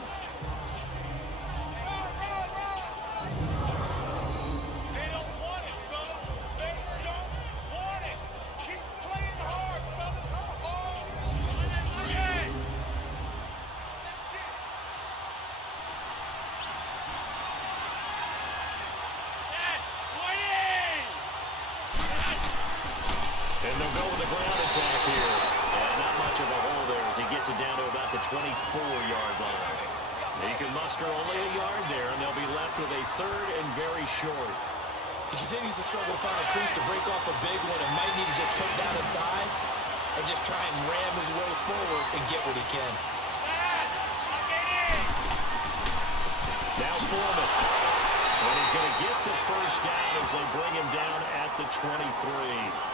They don't want it, fellas. They don't want it. Keep playing hard, fellas. Oh, yeah. And they'll go with the ground attack here. And not much of a hole there. as he gets it down to about the 24-yard line. He can muster only a yard there, and they'll be left with a third and very short. He continues to struggle to find a crease to break off a big one and might need to just put that aside and just try and ram his way forward and get what he can. Now Foreman. And he's going to get the first down as they bring him down at the 23.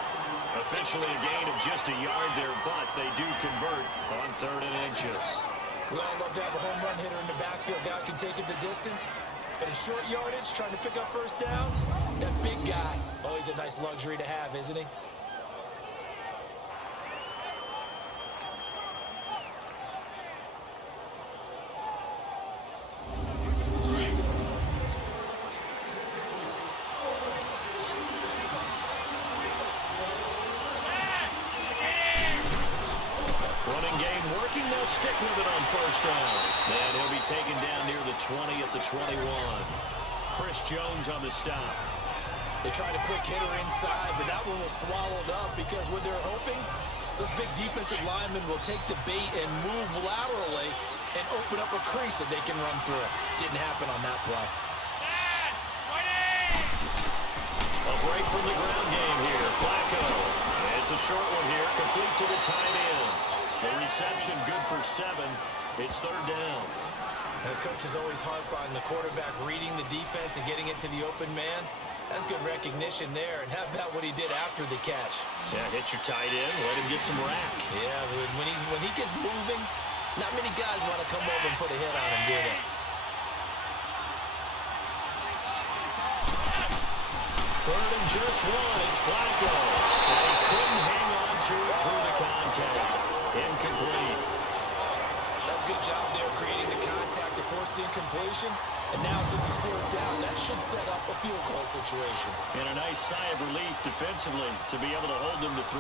Officially a gain of just a yard there, but they do convert on 3rd and inches. We all love to have a home run hitter in the backfield. Guy can take it the distance. But in short yardage, trying to pick up first downs, that big guy, always a nice luxury to have, isn't he? Stick with it on first down. And he'll be taken down near the 20 at the 21. Chris Jones on the stop. They tried a quick hitter inside, but that one was swallowed up because what they're hoping, those big defensive linemen will take the bait and move laterally and open up a crease that they can run through. Didn't happen on that play. A break from the ground game here. Flacco. It's a short one here, complete to the tight end. The reception good for 7. It's 3rd down. And the coaches always harp on the quarterback reading the defense and getting it to the open man. That's good recognition there. And how about what he did after the catch? Yeah, hit your tight end, let him get some rack. Yeah, when he gets moving, not many guys want to come over and put a hit on him, do they? 3rd and just 1. It's Flacco. And he couldn't hang on to it through the contact. Incomplete. That's a good job there creating the contact to force the incompletion. And now since he's 4th down, that should set up a field goal situation. And a nice sigh of relief defensively to be able to hold them to 3.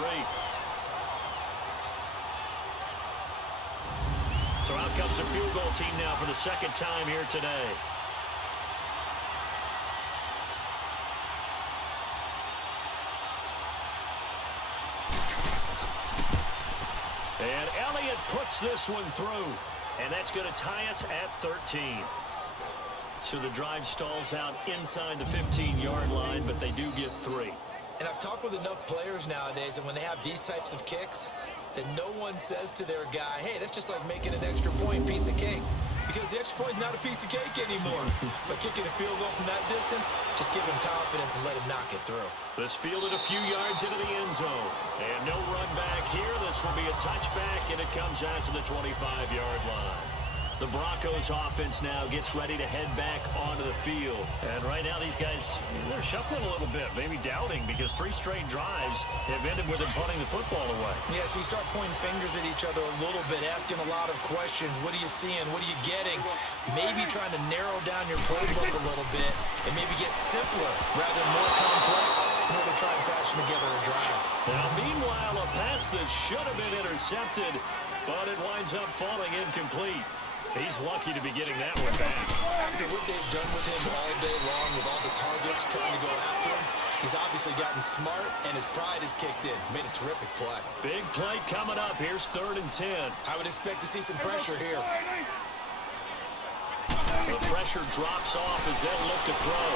So out comes the field goal team now for the 2nd time here today. And Elliott puts this one through. And that's going to tie us at 13. So the drive stalls out inside the 15-yard line, but they do get 3. And I've talked with enough players nowadays, and when they have these types of kicks, that no one says to their guy, hey, that's just like making an extra point piece of cake. Because the extra point is not a piece of cake anymore. But kicking a field goal from that distance, just give him confidence and let him knock it through. This fielded a few yards into the end zone. And no run back here. This will be a touchback, and it comes out to the 25-yard line. The Broncos offense now gets ready to head back onto the field. And right now these guys, they're shuffling a little bit, maybe doubting, because 3 straight drives have ended with them punting the football away. Yeah, so you start pointing fingers at each other a little bit, asking a lot of questions. What are you seeing? What are you getting? Maybe trying to narrow down your playbook a little bit and maybe get simpler rather than more complex in order to try and fashion together a drive. Now, meanwhile, a pass that should have been intercepted, but it winds up falling incomplete. He's lucky to be getting that one back. After what they've done with him all day long, with all the targets trying to go after him, he's obviously gotten smart, and his pride has kicked in. Made a terrific play. Big play coming up. Here's 3rd and 10. I would expect to see some pressure here. The pressure drops off as they'll look to throw.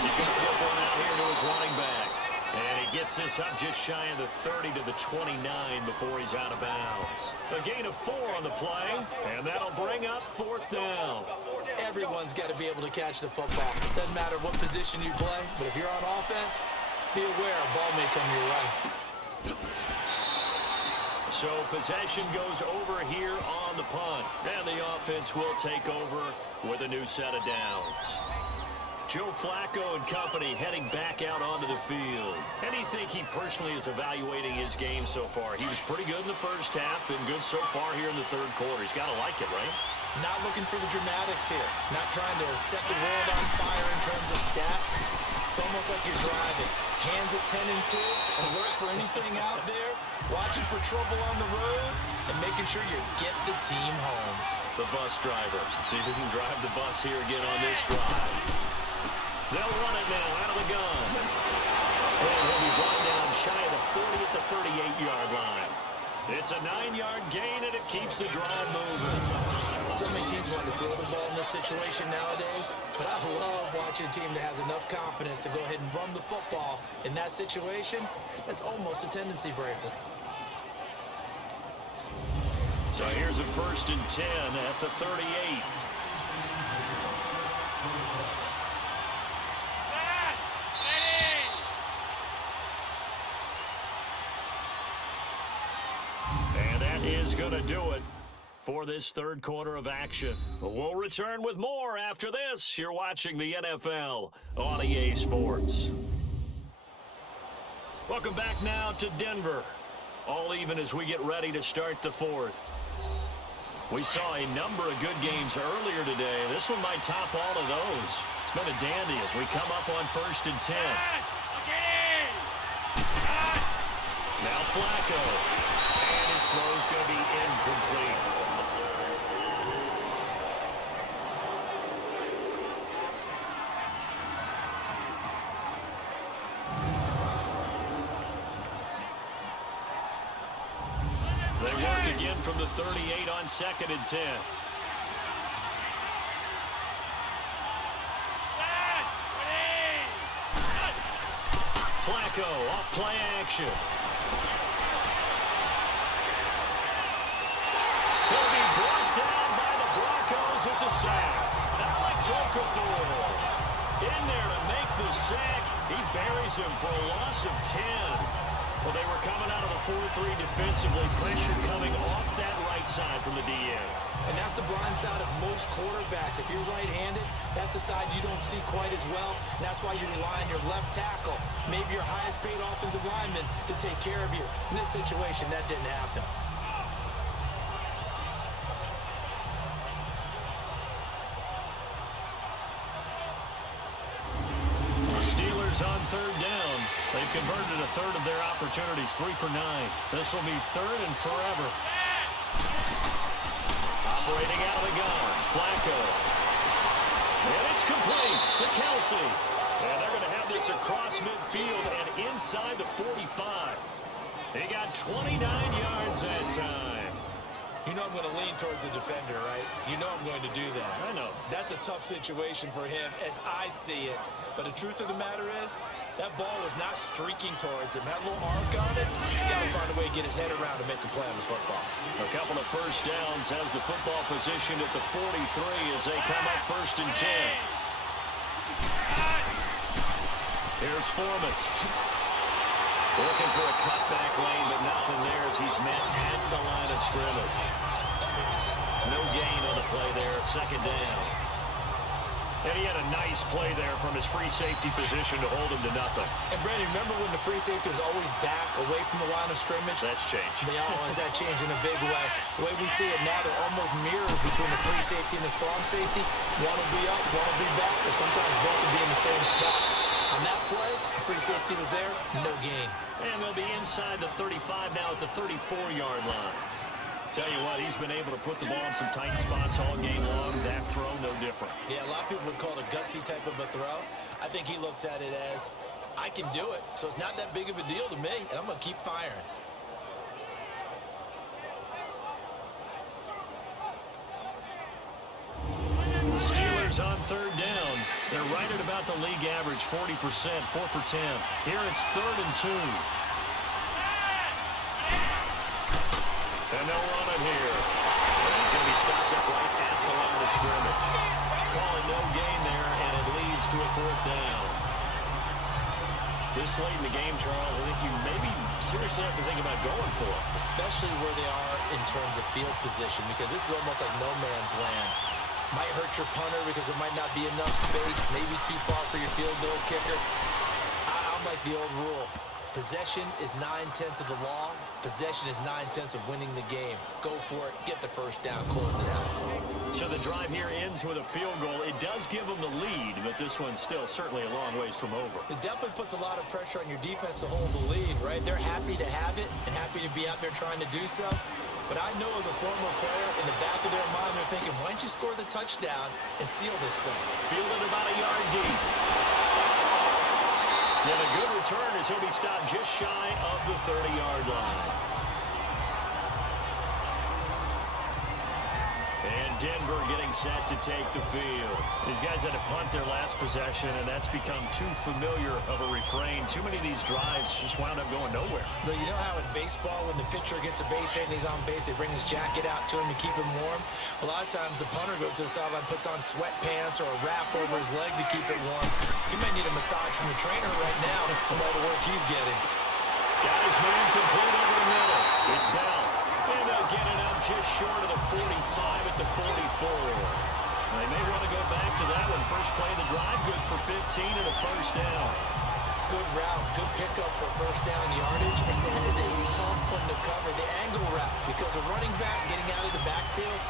He's going to flip one out here to his running back. And he gets this up just shy of the 30 to the 29 before he's out of bounds. A gain of 4 on the play, and that'll bring up 4th down. Everyone's got to be able to catch the football. Doesn't matter what position you play, but if you're on offense, be aware a ball may come your way. So possession goes over here on the punt, and the offense will take over with a new set of downs. Joe Flacco and company heading back out onto the field. And you think he personally is evaluating his game so far? He was pretty good in the first half, been good so far here in the 3rd quarter. He's got to like it, right? Not looking for the dramatics here. Not trying to set the world on fire in terms of stats. It's almost like you're driving. Hands at 10 and 2, alert for anything out there, watching for trouble on the road, and making sure you get the team home. The bus driver. See if he can drive the bus here again on this drive. They'll run it now out of the gun. And he'll be brought down shy of the 40 at the 38-yard line. It's a 9-yard gain, and it keeps the drive moving. So many teams want to throw the ball in this situation nowadays, but I love watching a team that has enough confidence to go ahead and run the football. In that situation, that's almost a tendency breaker. So here's a 1st and 10 at the 38. And that is going to do it for this third quarter of action. We'll return with more after this. You're watching the NFL on EA Sports. Welcome back now to Denver. All even as we get ready to start the fourth. We saw a number of good games earlier today. This one might top all of those. It's been a dandy as we come up on 1st and 10. Now Flacco. And his throw's going to be incomplete. They work again from the 38 on 2nd and 10. Flacco off play action. He'll be brought down by the Broncos. It's a sack. Alex Okafor in there to make the sack. He buries him for a loss of 10. Well, they were coming out of the 4-3 defensively. Pressure coming off that right side from the DN. And that's the blind side of most quarterbacks. If you're right-handed, that's the side you don't see quite as well. And that's why you rely on your left tackle, maybe your highest-paid offensive lineman, to take care of you. In this situation, that didn't happen. Steelers on 3rd down. They've converted a third of their opportunities, 3 for 9. This will be 3rd and forever. Operating out of the gun, Flacco. And it's complete to Kelsey. And they're going to have this across midfield and inside the 45. He got 29 yards that time. You know I'm going to lean towards the defender, right? You know I'm going to do that. I know. That's a tough situation for him as I see it. But the truth of the matter is, that ball was not streaking towards him. That little arc on it, he's got to find a way to get his head around to make a play on the football. A couple of first downs has the football positioned at the 43 as they come up 1st and 10. Here's Foreman. Looking for a cutback lane, but nothing there as he's met at the line of scrimmage. No gain on the play there, 2nd down. And he had a nice play there from his free safety position to hold him to nothing. And, Brandon, remember when the free safety was always back away from the line of scrimmage? That's changed. They always that changed in a big way. The way we see it now, they're almost mirrors between the free safety and the strong safety. One will be up, one will be back, but sometimes both will be in the same spot. On that play, the free safety was there, no gain. And they'll be inside the 35 now at the 34-yard line. Tell you what, he's been able to put the ball in some tight spots all game long. That throw, no different. Yeah, a lot of people would call it a gutsy type of a throw. I think he looks at it as, I can do it, so it's not that big of a deal to me, and I'm going to keep firing. Steelers on 3rd down. They're right at about the league average, 40%, 4 for 10. Here it's 3rd and 2. And they'll run it here. And he's going to be stopped up right at the line of scrimmage. Calling no gain there, and it leads to a 4th down. This late in the game, Charles, I think you maybe seriously have to think about going for it. Especially where they are in terms of field position, because this is almost like no man's land. Might hurt your punter because there might not be enough space, maybe too far for your field goal kicker. I'm like the old rule. Possession is 9/10 of the law. Possession is 9/10 of winning the game. Go for it. Get the first down. Close it out. So the drive here ends with a field goal. It does give them the lead, but this one's still certainly a long ways from over. It definitely puts a lot of pressure on your defense to hold the lead, right? They're happy to have it and happy to be out there trying to do so. But I know as a former player, in the back of their mind, they're thinking, why don't you score the touchdown and seal this thing? Fielded about a yard deep. And a good return as he'll be stopped just shy of the 30-yard line. Denver getting set to take the field. These guys had to punt their last possession, and that's become too familiar of a refrain. Too many of these drives just wound up going nowhere. But you know how in baseball, when the pitcher gets a base hit and he's on base, they bring his jacket out to him to keep him warm? A lot of times the punter goes to the sideline, puts on sweatpants or a wrap over his leg to keep it warm. He may need a massage from the trainer right now from all the work he's getting. Got his man complete over the middle. It's Bell. And they'll get it up just short of the 45 at the 44. They may want to go back to that one. First play of the drive, good for 15 and a first down. Good route, good pickup for first down yardage, and that is a tough one to cover, the angle route, because a running back getting out of the backfield,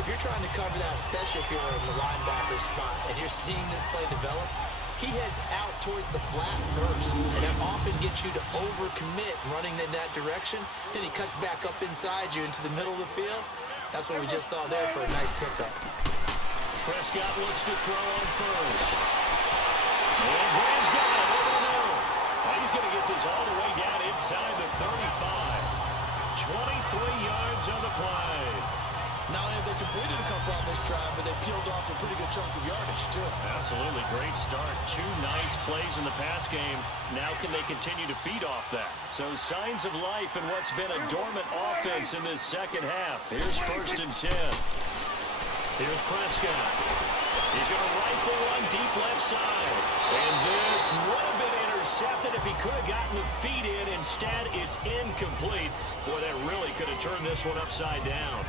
if you're trying to cover that, especially if you're in the linebacker spot, and you're seeing this play develop, he heads out towards the flat first, and that often gets you to overcommit running in that direction. Then he cuts back up inside you into the middle of the field. That's what we just saw there for a nice pickup. Prescott looks to throw on first. And Graham's got it over the middle. He's going to get this all the way down inside the 35. 23 yards on the play. Not only have they completed a couple on this drive, but they peeled off some pretty good chunks of yardage, too. Absolutely. Great start. Two nice plays in the pass game. Now can they continue to feed off that? So signs of life in what's been a dormant offense in this second half. Here's 1st and 10. Here's Prescott. He's going to rifle one deep left side. And this would have been intercepted if he could have gotten the feet in. Instead, it's incomplete. Boy, that really could have turned this one upside down.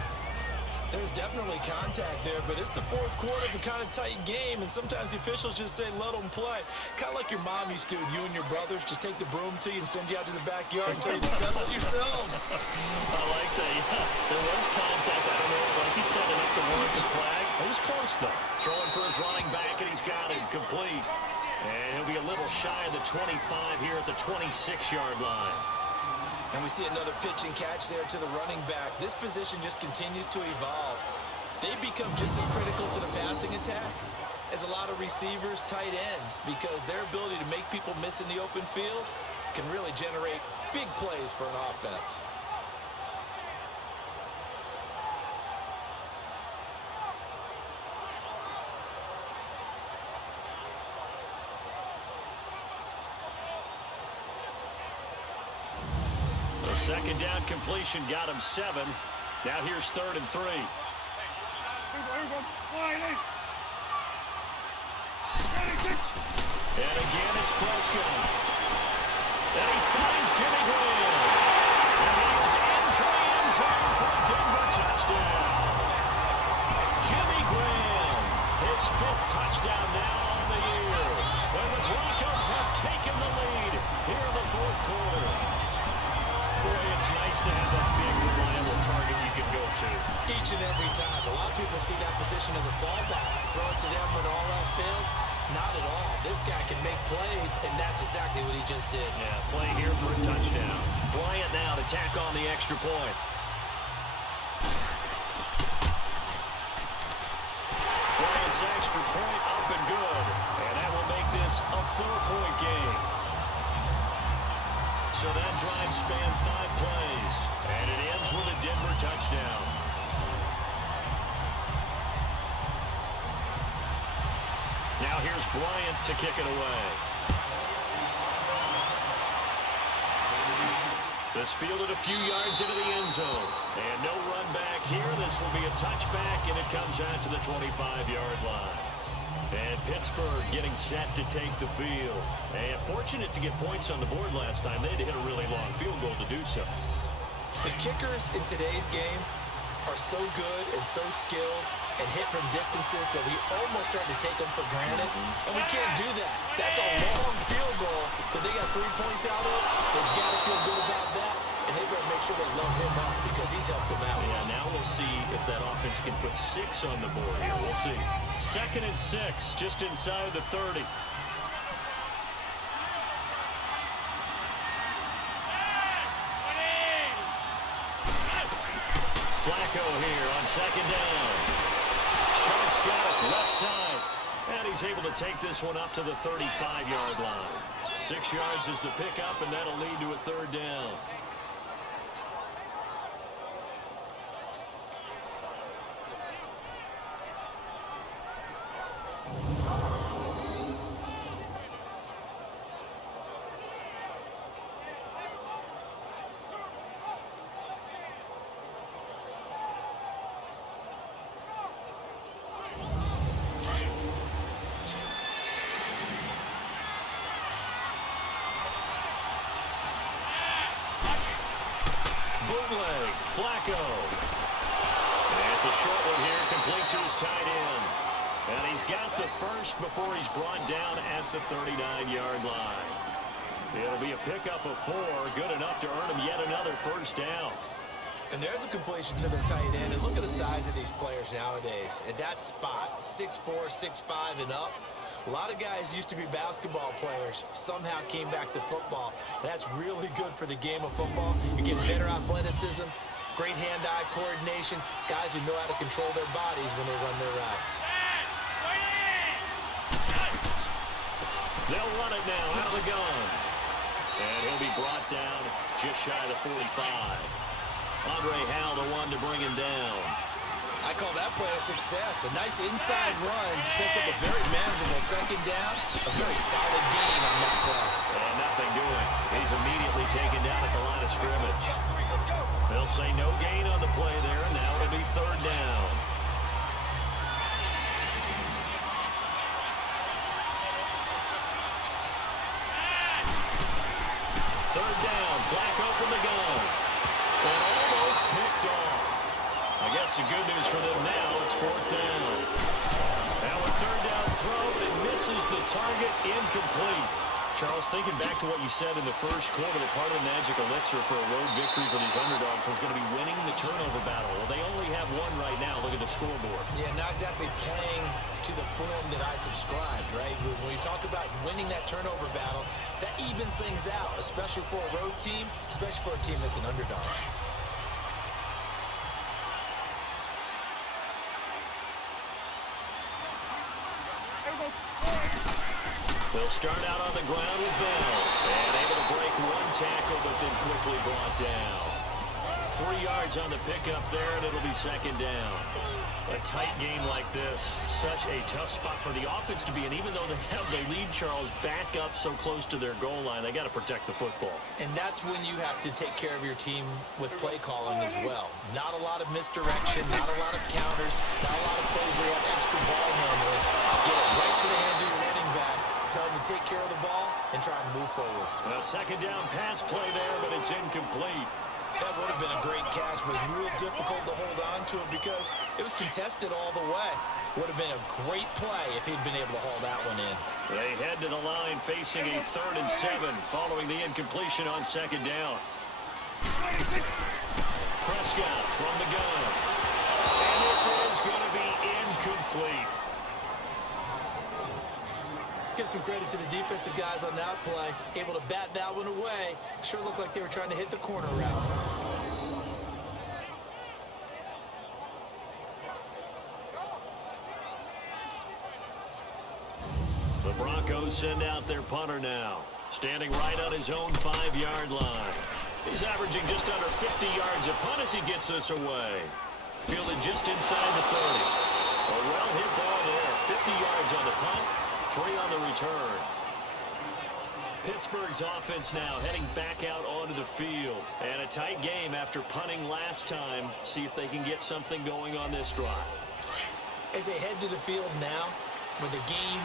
There's definitely contact there, but it's the fourth quarter of a kind of tight game, and sometimes the officials just say, let them play. Kind of like your mom used to with you and your brothers. Just take the broom to you and send you out to the backyard and tell you to settle it yourselves. I like that. Yeah, there was contact. I don't know, like he said, enough to warrant the flag. It was close, though. Throwing for his running back, and he's got it complete. And he'll be a little shy of the 25 here at the 26-yard line. And we see another pitch and catch there to the running back. This position just continues to evolve. They become just as critical to the passing attack as a lot of receivers, tight ends, because their ability to make people miss in the open field can really generate big plays for an offense. Second down completion got him 7. Now here's 3rd and 3. And again, it's Prescott. And he finds Jimmy Graham. And he is into the end zone for a Denver touchdown. Jimmy Graham, his 5th touchdown now on the year. And the Broncos have taken the lead here in the 4th quarter. Boy, it's nice to have that big, reliable target you can go to. Each and every time. A lot of people see that position as a fallback. Throw it to them when all else fails. Not at all. This guy can make plays, and that's exactly what he just did. Yeah, play here for a touchdown. Bryant now to tack on the extra point. Bryant's extra point up and good. And that will make this a 4-point game. So that drive spanned 5 plays, and it ends with a Denver touchdown. Now here's Bryant to kick it away. This fielded a few yards into the end zone. And no run back here. This will be a touchback, and it comes out to the 25-yard line. And Pittsburgh getting set to take the field. And fortunate to get points on the board last time. They had to hit a really long field goal to do so. The kickers in today's game are so good and so skilled and hit from distances that we almost start to take them for granted. And we can't do that. That's a long field goal that they got 3 points out of. They've got to feel good about that. And they better make sure they load him up because he's helped them out. Yeah, now we'll see if that offense can put 6 on the board here. We'll see. 2nd and 6, just inside the 30. Flacco here on 2nd down. Sharp's got it left side. And he's able to take this one up to the 35-yard line. 6 yards is the pickup, and that'll lead to a 3rd down. bootleg. Flacco. And it's a short one here, complete to his tight end. And he's got the first before he's brought down at the 39-yard line. It'll be a pickup of 4, good enough to earn him yet another first down. And there's a completion to the tight end. And look at the size of these players nowadays. At that spot, 6'4", 6'5", and up. A lot of guys used to be basketball players, somehow came back to football. And that's really good for the game of football. You get better athleticism, great hand-eye coordination, guys who know how to control their bodies when they run their routes. They'll run it now out of the gun. And he'll be brought down just shy of the 45. Andre Howell, the one to bring him down. I call that play a success. A nice inside run sets up a very manageable second down. A very solid gain on that play. And nothing doing. He's immediately taken down at the line of scrimmage. They'll say no gain on the play there, and now it'll be third down. Third down, Flacco from the gun. And almost picked off. I guess the good news for them now, it's fourth down. Now a third down throw, and it misses the target, incomplete. Charles, thinking back to what you said in the first quarter, that part of the magic elixir for a road victory for these underdogs was going to be winning the turnover battle. Well, they only have one right now. Look at the scoreboard. Yeah, not exactly playing to the form that I subscribed, right? When you talk about winning that turnover battle, that evens things out, especially for a road team, especially for a team that's an underdog. They'll start out on the ground with Bell. And able to break one tackle, but then quickly brought down. 3 yards on the pickup there, and it'll be second down. A tight game like this, such a tough spot for the offense to be in. Even though they have the lead, Charles, back up so close to their goal line, they got to protect the football. And that's when you have to take care of your team with play calling as well. Not a lot of misdirection, not a lot of counters, not a lot of plays where you have extra ball handling. Get it right to the hands of your running back. Tell him to take care of the ball and try and move forward. A second down pass play there, but it's incomplete. That would have been a great catch, but real difficult to hold on to it because it was contested all the way. Would have been a great play if he'd been able to haul that one in. They head to the line facing a 3rd and 7 following the incompletion on second down. Prescott from the gun. And this is going to be incomplete. Let's give some credit to the defensive guys on that play. Able to bat that one away. Sure looked like they were trying to hit the corner route. The Broncos send out their punter now. Standing right on his own 5-yard line. He's averaging just under 50 yards a punt as he gets this away. Fielded just inside the 30. A well-hit ball there. 50 yards on the punt. 3 on the return. Pittsburgh's offense now heading back out onto the field. And a tight game after punting last time. See if they can get something going on this drive. As they head to the field now, with the game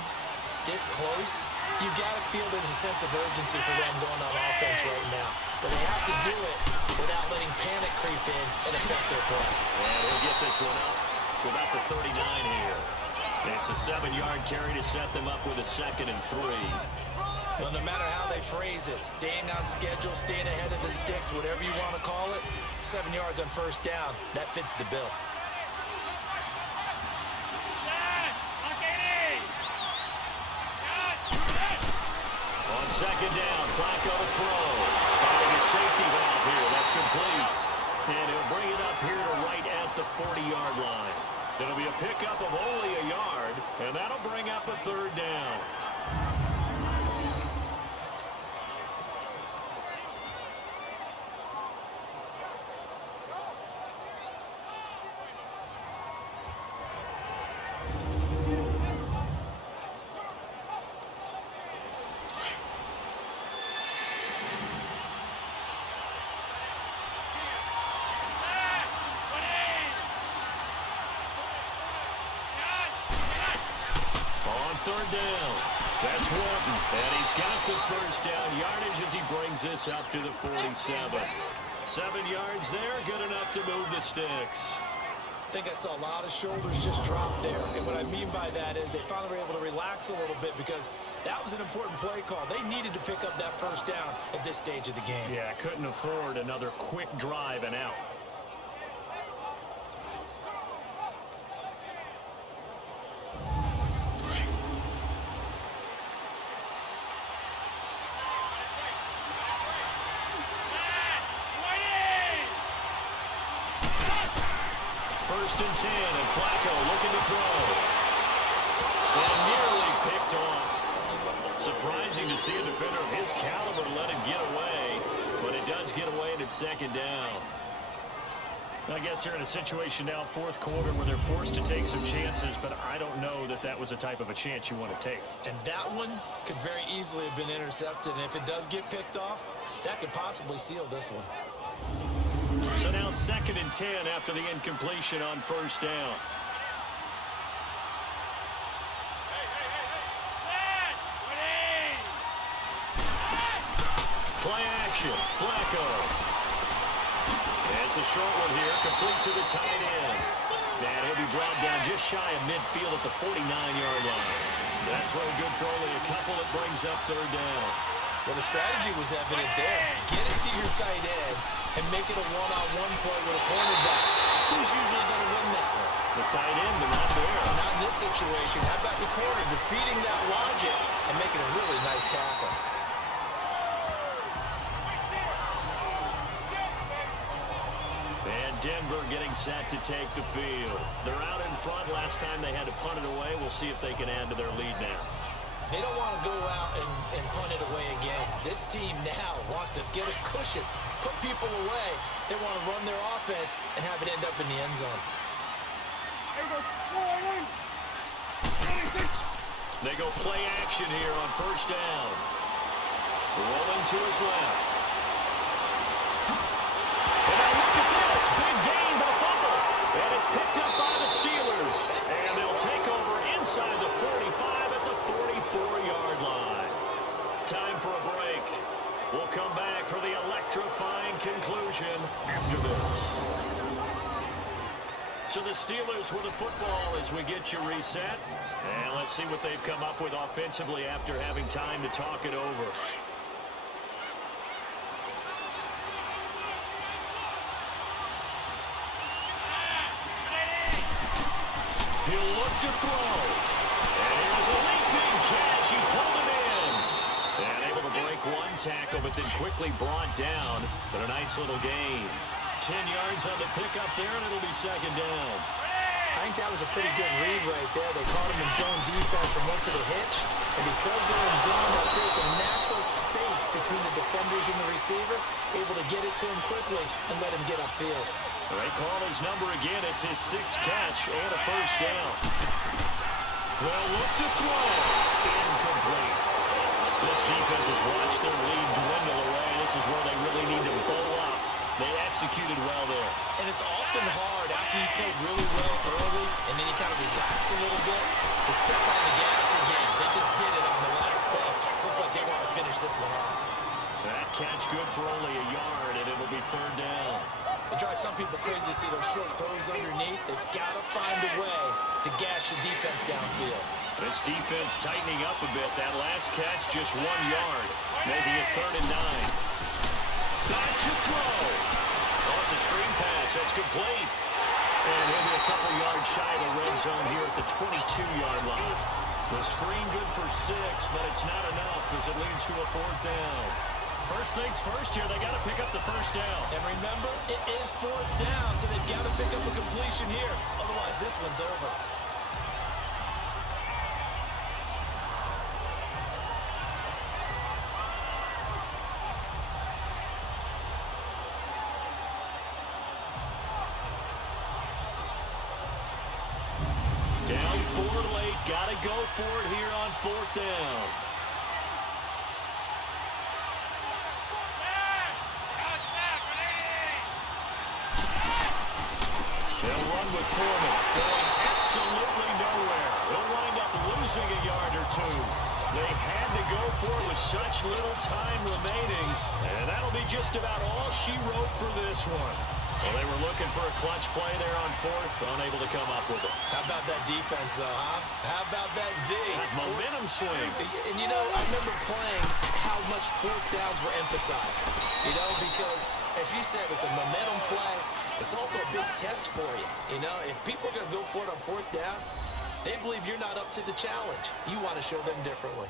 this close, you've got to feel there's a sense of urgency for them going on offense right now. But they have to do it without letting panic creep in and affect their play. And he'll get this one up to about the 39 here. It's a 7-yard carry to set them up with a 2nd and 3. Well, no matter how they phrase it, staying on schedule, staying ahead of the sticks, whatever you want to call it, 7 yards on first down, that fits the bill. On second down, Flacco to throw. Finding a safety valve here. That's complete. And he'll bring it up here to right at the 40-yard line. It'll be a pickup of only a yard, and that'll bring up a 3rd down. Third down. That's Wharton. And he's got the first down yardage as he brings this up to the 47. 7 yards there, good enough to move the sticks. I think I saw a lot of shoulders just drop there. And what I mean by that is they finally were able to relax a little bit because that was an important play call. They needed to pick up that first down at this stage of the game. Yeah, couldn't afford another quick drive and out. First and 10, and Flacco looking to throw. And nearly picked off. Surprising to see a defender of his caliber let it get away, but it does get away and it's second down. I guess they're in a situation now, fourth quarter, where they're forced to take some chances, but I don't know that that was a type of a chance you want to take. And that one could very easily have been intercepted, and if it does get picked off, that could possibly seal this one. So now second and 10 after the incompletion on first down. Play action, Flacco. And it's a short one here, complete to the tight end. And he'll be brought down just shy of midfield at the 49-yard line. That throw good for only a couple. It brings up third down. Well, the strategy was evident there. Get it to your tight end and make it a one-on-one play with a cornerback. Who's usually going to win that one? The tight end, but not there. Not in this situation. How about the corner defeating that logic and making a really nice tackle? And Denver getting set to take the field. They're out in front. Last time they had to punt it away. We'll see if they can add to their lead now. They don't want to go out and punt it away again. This team now wants to get a cushion, put people away. They want to run their offense and have it end up in the end zone. They go play action here on first down. Rolling to his left. And now look at this. Big gain, but a fumble. And it's picked up by the Steelers. And they'll take over inside the 45 at the 44-yard line. Time for a break. We'll come back for the electrifying conclusion after this. So the Steelers with the football as we get you reset. And let's see what they've come up with offensively after having time to talk it over. He'll look to throw. And here's a leaping catch. He pulled it in. And able to break one tackle, but then quickly brought down. But a nice little gain. 10 yards on the pickup there, and it'll be second down. I think that was a pretty good read right there. They caught him in zone defense and went to the hitch. And because they're in zone, that creates a natural space between the defenders and the receiver, able to get it to him quickly and let him get upfield. They call his number again. It's his sixth catch and a first down. Well, look to throw. Incomplete. This defense has watched their lead dwindle away. This is where they really need to bow up. They executed well there. And it's often hard after you played really well early and then you kind of relax a little bit to step on the gas again. They just did it on the last play. Looks like they want to finish this one off. That catch good for only a yard, and it'll be third down. It drives some people crazy to see those short throws underneath. They've got to find a way to gash the defense downfield. This defense tightening up a bit. That last catch just 1 yard, making it third and 9. Back to throw. Oh, it's a screen pass. That's complete. And he'll be a couple yards shy of the red zone here at the 22-yard line. The screen good for 6, but it's not enough as it leads to a fourth down. First things first here, they got to pick up the first down. And remember, it is fourth down, so they've got to pick up a completion here. Otherwise, this one's over. Down 4 late, got to go for it here on fourth down. They'll run with Foreman, going absolutely nowhere. He'll wind up losing a yard or two. They had to go for it with such little time remaining, and that'll be just about all she wrote for this one. Well, they were looking for a clutch play there on fourth, unable to come up with it. How about that defense, though, huh? How about that D? That momentum swing. And, you know, I remember playing how much fourth downs were emphasized. You know, because, as you said, it's a momentum play. It's also a big test for you. You know, if people are going to go for it on fourth down, they believe you're not up to the challenge. You want to show them differently.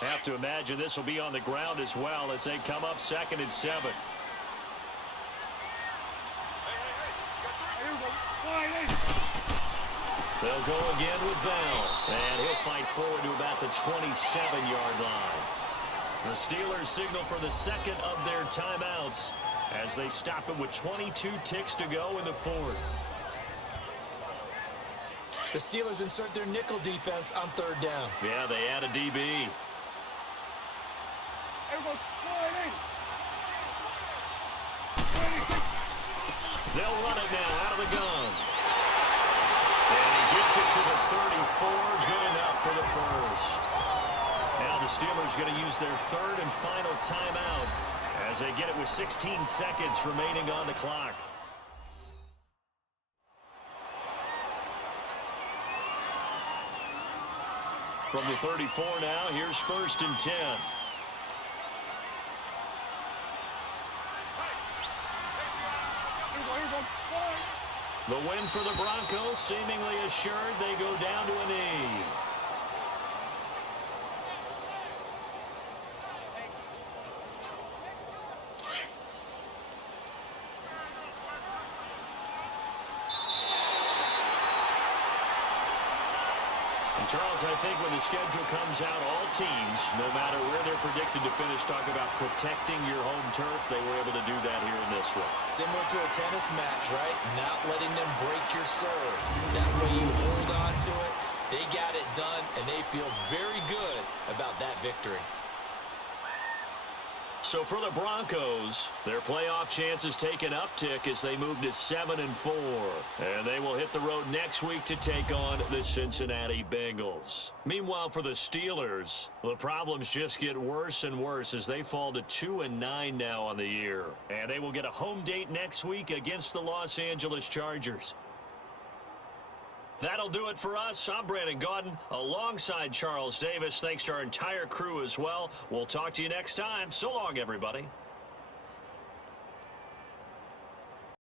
Have to imagine this will be on the ground as well as they come up 2nd and 7. They'll go again with Bell, and he'll fight forward to about the 27-yard line. The Steelers signal for the second of their timeouts as they stop it with 22 ticks to go in the fourth. The Steelers insert their nickel defense on 3rd down. Yeah, they add a DB. They'll run it now out of the gun. And he gets it to the 34. Good enough for the first. Now the Steelers going to use their 3rd and final timeout as they get it with 16 seconds remaining on the clock. From the 34 now, here's 1st and 10. The win for the Broncos, seemingly assured. They go down to a knee. And Charles, I think when the schedule comes out, all teams, no matter where they're predicted to finish, talk about protecting your home turf. They were able to do that here in this one. Similar to a tennis match, right? Not letting them break your serve. That way you hold on to it. They got it done, and they feel very good about that victory. So for the Broncos, their playoff chances take an uptick as they move to 7-4. And they will hit the road next week to take on the Cincinnati Bengals. Meanwhile, for the Steelers, the problems just get worse and worse as they fall to 2-9 now on the year. And they will get a home date next week against the Los Angeles Chargers. That'll do it for us. I'm Brandon Gaudin alongside Charles Davis. Thanks to our entire crew as well. We'll talk to you next time. So long, everybody.